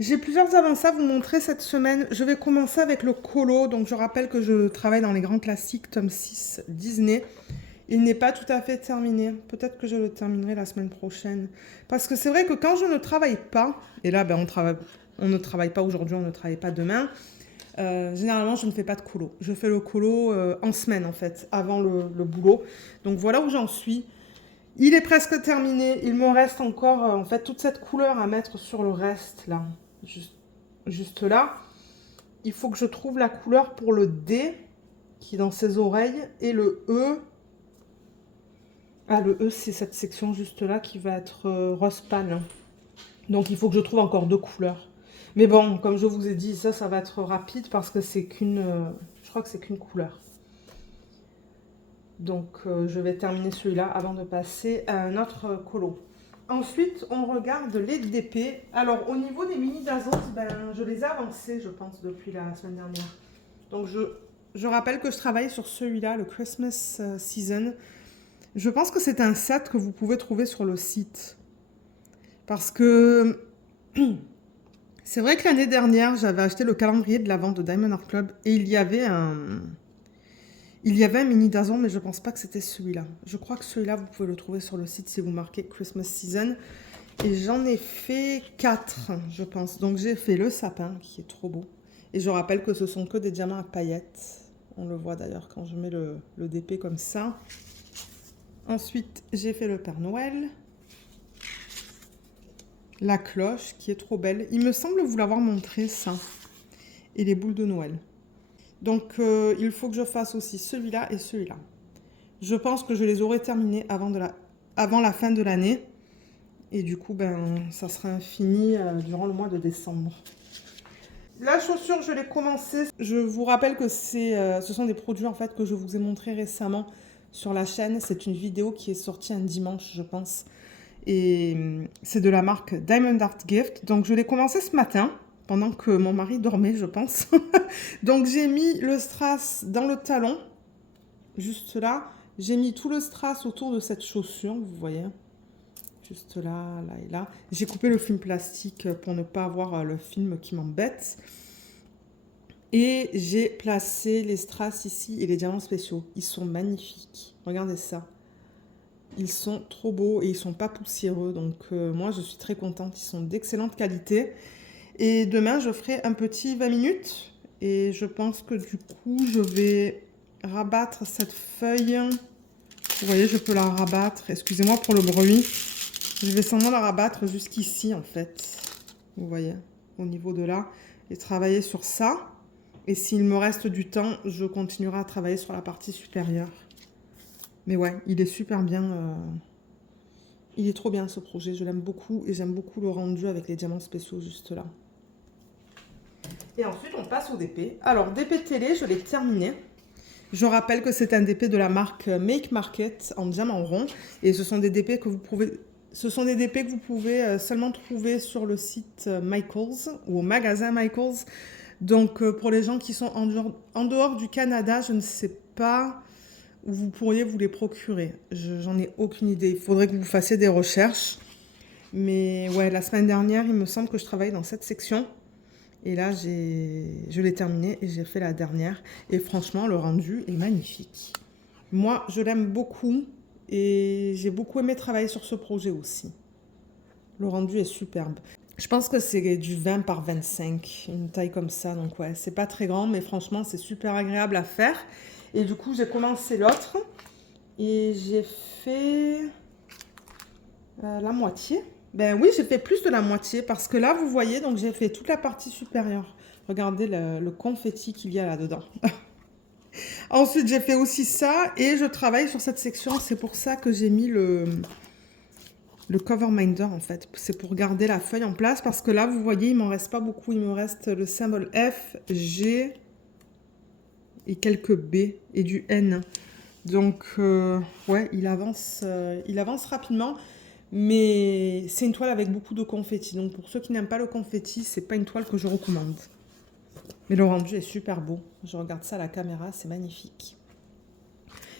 J'ai plusieurs avancées à vous montrer cette semaine. Je vais commencer avec le colo. Donc, je rappelle que je travaille dans les grands classiques, tome 6, Disney. Il n'est pas tout à fait terminé. Peut-être que je le terminerai la semaine prochaine. Parce que c'est vrai que quand je ne travaille pas, et là, on ne travaille pas aujourd'hui, on ne travaille pas demain, généralement, je ne fais pas de colo. Je fais le colo en semaine, en fait, avant le boulot. Donc, voilà où j'en suis. Il est presque terminé. Il me reste encore, en fait, toute cette couleur à mettre sur le reste, là. Juste là. Il faut que je trouve la couleur pour le D, qui est dans ses oreilles, et le E. Ah, le E, c'est cette section juste là qui va être rose pâle. Donc, il faut que je trouve encore 2 couleurs. Mais bon, comme je vous ai dit, ça va être rapide parce que c'est qu'une... je crois que c'est qu'une couleur. Donc, je vais terminer celui-là avant de passer à un autre colo. Ensuite, on regarde les DP. Alors, au niveau des mini d'Azos, je les ai avancés, je pense, depuis la semaine dernière. Donc, je rappelle que je travaille sur celui-là, le Christmas Season. Je pense que c'est un set que vous pouvez trouver sur le site. Parce que c'est vrai que l'année dernière, j'avais acheté le calendrier de la vente de Diamond Art Club et il y avait un mini Dazon, mais je pense pas que c'était celui-là. Je crois que celui-là, vous pouvez le trouver sur le site si vous marquez Christmas Season. Et j'en ai fait 4, je pense. Donc j'ai fait le sapin, qui est trop beau. Et je rappelle que ce sont que des diamants à paillettes. On le voit d'ailleurs quand je mets le DP comme ça. Ensuite, j'ai fait le Père Noël. La cloche, qui est trop belle. Il me semble vous l'avoir montré, ça. Et les boules de Noël. Donc, il faut que je fasse aussi celui-là et celui-là. Je pense que je les aurai terminés avant la fin de l'année. Et du coup, ça sera fini durant le mois de décembre. La chaussure, je l'ai commencée. Je vous rappelle que ce sont des produits en fait que je vous ai montrés récemment sur la chaîne. C'est une vidéo qui est sortie un dimanche, je pense. Et c'est de la marque Diamond Art Gift. Donc, je l'ai commencé ce matin. pendant que mon mari dormait, je pense. Donc j'ai mis le strass dans le talon, juste là. J'ai mis tout le strass autour de cette chaussure, vous voyez. Juste là, là et là. J'ai coupé le film plastique pour ne pas avoir le film qui m'embête. Et j'ai placé les strass ici et les diamants spéciaux. Ils sont magnifiques. Regardez ça. Ils sont trop beaux et ils sont pas poussiéreux. Donc moi, je suis très contente. Ils sont d'excellente qualité. Et demain, je ferai un petit 20 minutes. Et je pense que du coup, je vais rabattre cette feuille. Vous voyez, je peux la rabattre. Excusez-moi pour le bruit. Je vais seulement la rabattre jusqu'ici, en fait. Vous voyez, au niveau de là. Et travailler sur ça. Et s'il me reste du temps, je continuerai à travailler sur la partie supérieure. Mais ouais, il est super bien. Il est trop bien ce projet. Je l'aime beaucoup et j'aime beaucoup le rendu avec les diamants spéciaux juste là. Et ensuite, on passe au DP. Alors, DP télé, je l'ai terminé. Je rappelle que c'est un DP de la marque Make Market en diamant rond. Et ce sont des DP que vous pouvez... seulement trouver sur le site Michaels ou au magasin Michaels. Donc, pour les gens qui sont en dehors du Canada, je ne sais pas où vous pourriez vous les procurer. J'en ai aucune idée. Il faudrait que vous fassiez des recherches. Mais ouais, la semaine dernière, il me semble que je travaillais dans cette section. Et là, je l'ai terminé et j'ai fait la dernière. Et franchement, le rendu est magnifique. Moi, je l'aime beaucoup et j'ai beaucoup aimé travailler sur ce projet aussi. Le rendu est superbe. Je pense que c'est du 20 par 25, une taille comme ça. Donc ouais, c'est pas très grand, mais franchement, c'est super agréable à faire. Et du coup, j'ai commencé l'autre et j'ai fait la moitié. Ben oui, j'ai fait plus de la moitié parce que là, vous voyez, donc j'ai fait toute la partie supérieure. Regardez le confetti qu'il y a là-dedans. Ensuite, j'ai fait aussi ça et je travaille sur cette section. C'est pour ça que j'ai mis le cover minder en fait. C'est pour garder la feuille en place parce que là, vous voyez, il m'en reste pas beaucoup. Il me reste le symbole F, G et quelques B et du N. Donc, ouais, il avance rapidement. Mais c'est une toile avec beaucoup de confetti. Donc, pour ceux qui n'aiment pas le confetti, c'est pas une toile que je recommande. Mais le rendu est super beau. Je regarde ça à la caméra, c'est magnifique.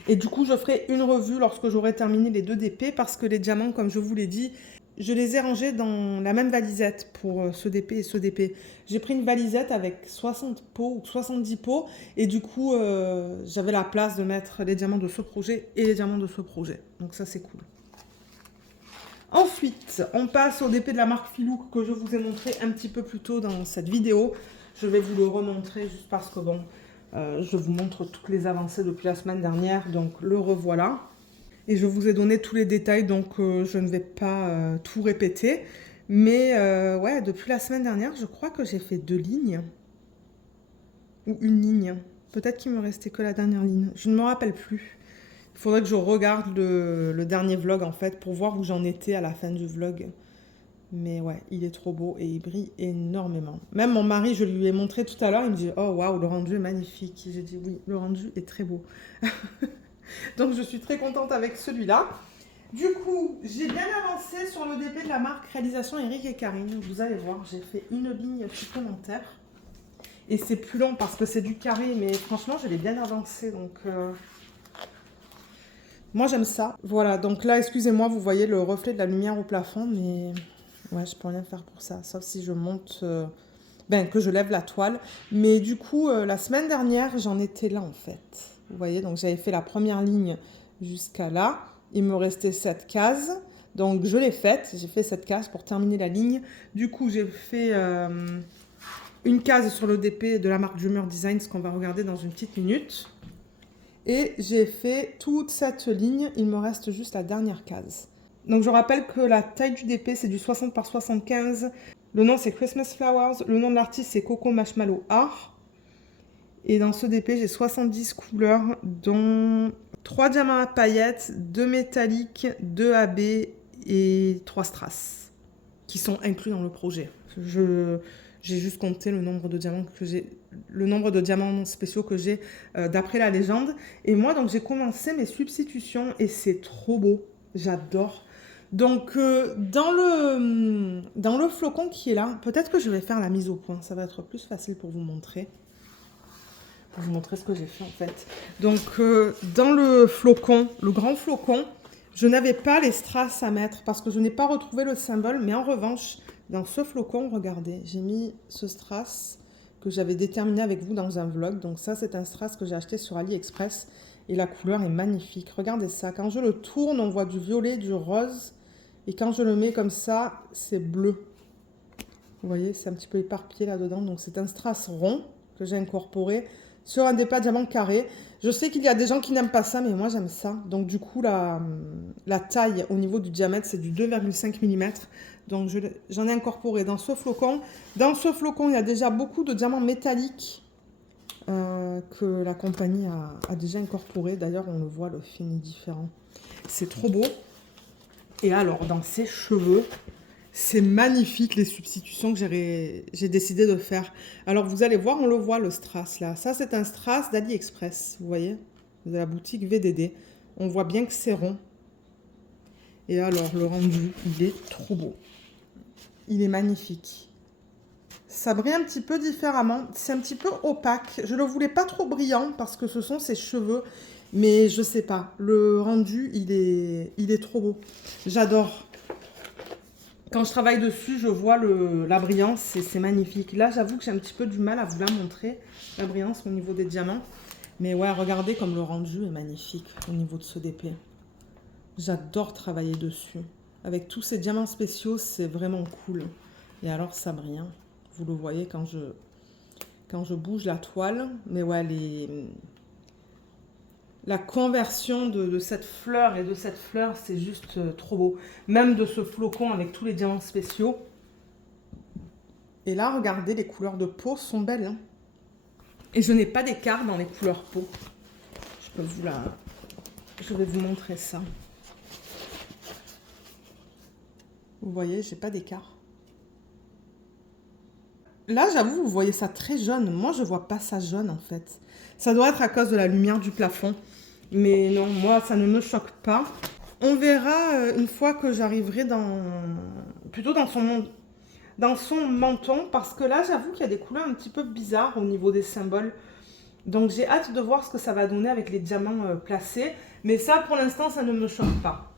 Et du coup, je ferai une revue lorsque j'aurai terminé les 2 DP parce que les diamants, comme je vous l'ai dit, je les ai rangés dans la même valisette pour ce DP et ce DP. J'ai pris une valisette avec 60 pots ou 70 pots et du coup, j'avais la place de mettre les diamants de ce projet et les diamants de ce projet. Donc ça, c'est cool. Ensuite, on passe au DP de la marque Filouk que je vous ai montré un petit peu plus tôt dans cette vidéo. Je vais vous le remontrer juste parce que bon, je vous montre toutes les avancées depuis la semaine dernière, donc le revoilà. Et je vous ai donné tous les détails, donc je ne vais pas tout répéter. Mais ouais, depuis la semaine dernière, je crois que j'ai fait 2 lignes. Ou une ligne. Peut-être qu'il me restait que la dernière ligne. Je ne me rappelle plus. Il faudrait que je regarde le dernier vlog en fait pour voir où j'en étais à la fin du vlog. Mais ouais, il est trop beau et il brille énormément. Même mon mari, je lui ai montré tout à l'heure, il me dit « Oh waouh, le rendu est magnifique ». J'ai dit « Oui, le rendu est très beau ». Donc je suis très contente avec celui-là. Du coup, j'ai bien avancé sur le DP de la marque Réalisation Eric et Karine. Vous allez voir, j'ai fait une ligne supplémentaire. Et c'est plus long parce que c'est du carré, mais franchement, je l'ai bien avancé. Donc, moi, j'aime ça. Voilà, donc là, excusez-moi, vous voyez le reflet de la lumière au plafond, mais ouais, je peux rien faire pour ça, sauf si je monte, que je lève la toile. Mais du coup, la semaine dernière, j'en étais là, en fait. Vous voyez, donc j'avais fait la première ligne jusqu'à là. Il me restait 7 cases. Donc, je l'ai faite. J'ai fait 7 cases pour terminer la ligne. Du coup, j'ai fait une case sur le DP de la marque Dreamer Design, ce qu'on va regarder dans une petite minute. Et j'ai fait toute cette ligne. Il me reste juste la dernière case. Donc, je rappelle que la taille du DP, c'est du 60 par 75. Le nom, c'est Christmas Flowers. Le nom de l'artiste, c'est Coco Marshmallow Art. Et dans ce DP, j'ai 70 couleurs, dont 3 diamants à paillettes, 2 métalliques, 2 AB et 3 strass, qui sont inclus dans le projet. J'ai juste compté le nombre de diamants que j'ai, le nombre de diamants spéciaux que j'ai d'après la légende. Et moi, donc, j'ai commencé mes substitutions et c'est trop beau. J'adore. Donc, dans le flocon qui est là, peut-être que je vais faire la mise au point. Ça va être plus facile pour vous montrer. Pour vous montrer ce que j'ai fait en fait. Donc, dans le flocon, le grand flocon, je n'avais pas les strass à mettre parce que je n'ai pas retrouvé le symbole. Mais en revanche, dans ce flocon, regardez, j'ai mis ce strass que j'avais déterminé avec vous dans un vlog. Donc ça, c'est un strass que j'ai acheté sur AliExpress. Et la couleur est magnifique. Regardez ça. Quand je le tourne, on voit du violet, du rose. Et quand je le mets comme ça, c'est bleu. Vous voyez, c'est un petit peu éparpillé là-dedans. Donc c'est un strass rond que j'ai incorporé sur un dépôt diamant carré. Je sais qu'il y a des gens qui n'aiment pas ça, mais moi j'aime ça. Donc du coup, la taille au niveau du diamètre, c'est du 2,5 mm. Donc j'en ai incorporé dans ce flocon. Dans ce flocon, il y a déjà beaucoup de diamants métalliques que la compagnie a déjà incorporé. D'ailleurs, on le voit, le fini différent. C'est trop beau. Et alors, dans ses cheveux, c'est magnifique les substitutions que j'ai décidé de faire. Alors, vous allez voir, on le voit, le strass là. Ça, c'est un strass d'AliExpress, vous voyez, de la boutique VDD. On voit bien que c'est rond. Et alors, le rendu, il est trop beau. Il est magnifique. Ça brille un petit peu différemment. C'est un petit peu opaque. Je ne le voulais pas trop brillant parce que ce sont ses cheveux. Mais je sais pas. Le rendu, il est trop beau. J'adore. Quand je travaille dessus, je vois la brillance et c'est magnifique. Là, j'avoue que j'ai un petit peu du mal à vous la montrer, la brillance au niveau des diamants. Mais ouais, regardez comme le rendu est magnifique au niveau de ce DP. J'adore travailler dessus. Avec tous ces diamants spéciaux, c'est vraiment cool. Et alors, ça brille. Hein. Vous le voyez quand je bouge la toile. Mais ouais, la conversion de cette fleur et de cette fleur, c'est juste trop beau. Même de ce flocon avec tous les diamants spéciaux. Et là, regardez, les couleurs de peau sont belles. Hein. Et je n'ai pas d'écart dans les couleurs peau. Je vais vous montrer ça. Vous voyez, j'ai pas d'écart. Là, j'avoue, vous voyez ça très jaune. Moi, je vois pas ça jaune, en fait. Ça doit être à cause de la lumière du plafond. Mais non, moi, ça ne me choque pas. On verra une fois que j'arriverai plutôt dans son menton. Parce que là, j'avoue qu'il y a des couleurs un petit peu bizarres au niveau des symboles. Donc, j'ai hâte de voir ce que ça va donner avec les diamants placés. Mais ça, pour l'instant, ça ne me choque pas.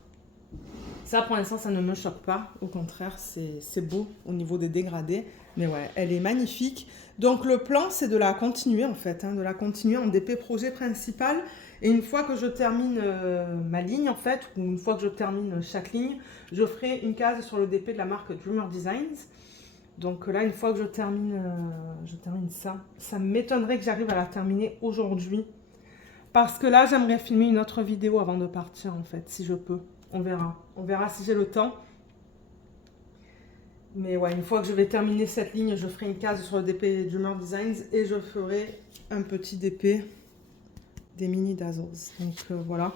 Ça, pour l'instant, ça ne me choque pas. Au contraire, c'est beau au niveau des dégradés. Mais ouais, elle est magnifique. Donc, le plan, c'est de la continuer, en fait. Hein, de la continuer en DP projet principal. Et une fois que je termine ma ligne, en fait, ou une fois que je termine chaque ligne, je ferai une case sur le DP de la marque Dreamer Designs. Donc là, une fois que je termine ça, ça m'étonnerait que j'arrive à la terminer aujourd'hui. Parce que là, j'aimerais filmer une autre vidéo avant de partir, en fait, si je peux. On verra. On verra si j'ai le temps. Mais ouais, une fois que je vais terminer cette ligne, je ferai une case sur le DP Dreamer Designs et je ferai un petit DP des mini dazzles. Donc voilà.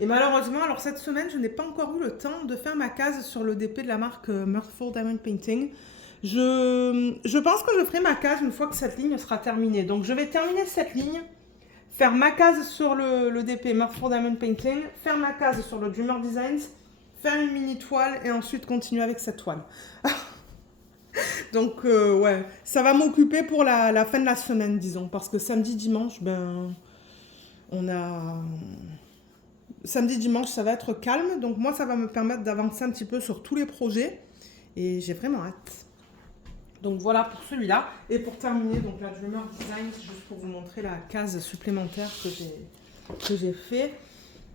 Et malheureusement, alors cette semaine, je n'ai pas encore eu le temps de faire ma case sur le DP de la marque Mirthful Diamond Painting. Je pense que je ferai ma case une fois que cette ligne sera terminée. Donc je vais terminer cette ligne, faire ma case sur le DP Mirthful Diamond Painting, faire ma case sur le Dreamer Designs, faire une mini toile et ensuite continuer avec cette toile. Donc ouais, ça va m'occuper pour la fin de la semaine, disons. Parce que samedi, dimanche, samedi, dimanche, ça va être calme. Donc moi, ça va me permettre d'avancer un petit peu sur tous les projets. Et j'ai vraiment hâte. Donc voilà pour celui-là. Et pour terminer, donc la Dreamer Design, juste pour vous montrer la case supplémentaire que j'ai fait.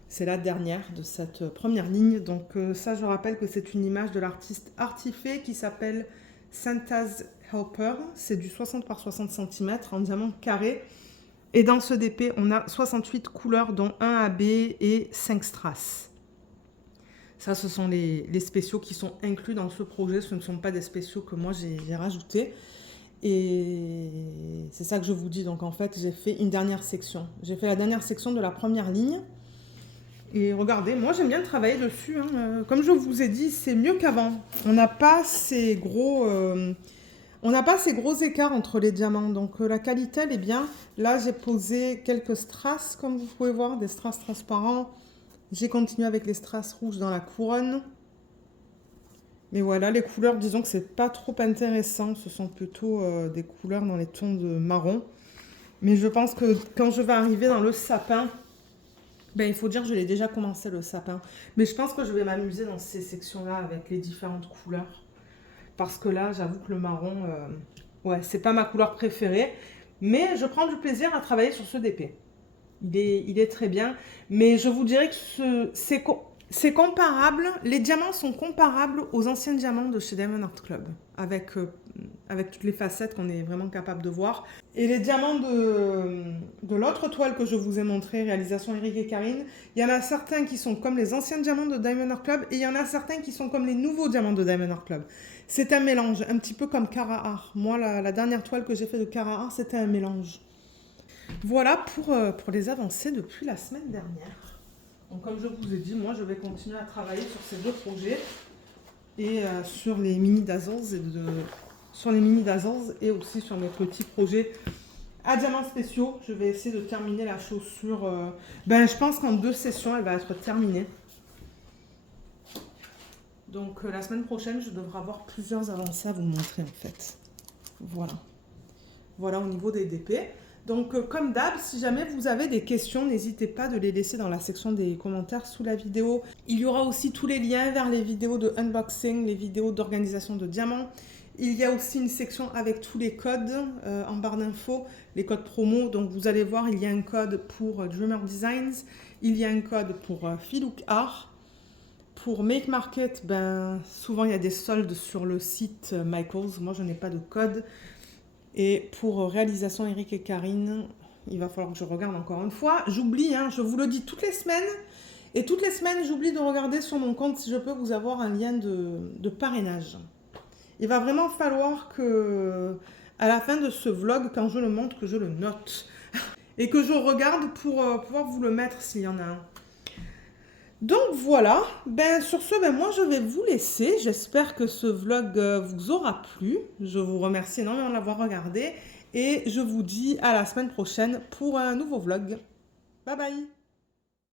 C'est la dernière de cette première ligne. Donc ça, je rappelle que c'est une image de l'artiste Artifé qui s'appelle Santa's Helper. C'est du 60 par 60 cm en diamant carré. Et dans ce DP, on a 68 couleurs, dont 1 AB et 5 strass. Ça, ce sont les spéciaux qui sont inclus dans ce projet. Ce ne sont pas des spéciaux que moi, j'ai rajoutés. Et c'est ça que je vous dis. Donc, en fait, j'ai fait une dernière section. J'ai fait la dernière section de la première ligne. Et regardez, moi, j'aime bien travailler dessus. Hein. Comme je vous ai dit, c'est mieux qu'avant. On n'a pas ces gros... On n'a pas ces gros écarts entre les diamants, donc la qualité, elle est bien. Là, j'ai posé quelques strass, comme vous pouvez voir, des strass transparents. J'ai continué avec les strass rouges dans la couronne. Mais voilà, les couleurs, disons que c'est pas trop intéressant. Ce sont plutôt des couleurs dans les tons de marron. Mais je pense que quand je vais arriver dans le sapin, ben, il faut dire que je l'ai déjà commencé le sapin. Mais je pense que je vais m'amuser dans ces sections-là avec les différentes couleurs. Parce que là, j'avoue que le marron, ouais, c'est pas ma couleur préférée. Mais je prends du plaisir à travailler sur ce DP. Il est très bien. Mais je vous dirais que c'est comparable. Les diamants sont comparables aux anciens diamants de chez Diamond Art Club. Avec toutes les facettes qu'on est vraiment capable de voir. Et les diamants de l'autre toile que je vous ai montré, réalisation Eric et Karine, il y en a certains qui sont comme les anciens diamants de Diamond Art Club et il y en a certains qui sont comme les nouveaux diamants de Diamond Art Club. C'est un mélange, un petit peu comme Cara Art. Moi, la dernière toile que j'ai fait de Cara Art, c'était un mélange. Voilà pour les avancées depuis la semaine dernière. Donc, comme je vous ai dit, moi, je vais continuer à travailler sur ces deux projets et sur les mini dazzles et aussi sur mes petits projets à diamants spéciaux. Je vais essayer de terminer la chaussure. Je pense qu'en 2 sessions, elle va être terminée. Donc la semaine prochaine, je devrais avoir plusieurs avancées à vous montrer en fait. Voilà. Voilà au niveau des DP. Donc comme d'hab, si jamais vous avez des questions, n'hésitez pas de les laisser dans la section des commentaires sous la vidéo. Il y aura aussi tous les liens vers les vidéos de unboxing, les vidéos d'organisation de diamants. Il y a aussi une section avec tous les codes en barre d'infos, les codes promo. Donc vous allez voir, il y a un code pour Dreamer Designs, il y a un code pour Filook Art. Pour Make Market, souvent il y a des soldes sur le site Michaels. Moi, je n'ai pas de code. Et pour réalisation Eric et Karine, il va falloir que je regarde encore une fois. J'oublie, je vous le dis toutes les semaines. Et toutes les semaines, j'oublie de regarder sur mon compte si je peux vous avoir un lien de parrainage. Il va vraiment falloir que, à la fin de ce vlog, quand je le monte, que je le note. Et que je regarde pour pouvoir vous le mettre s'il y en a un. Donc voilà, sur ce, moi je vais vous laisser. J'espère que ce vlog vous aura plu. Je vous remercie énormément de l'avoir regardé et je vous dis à la semaine prochaine pour un nouveau vlog. Bye bye!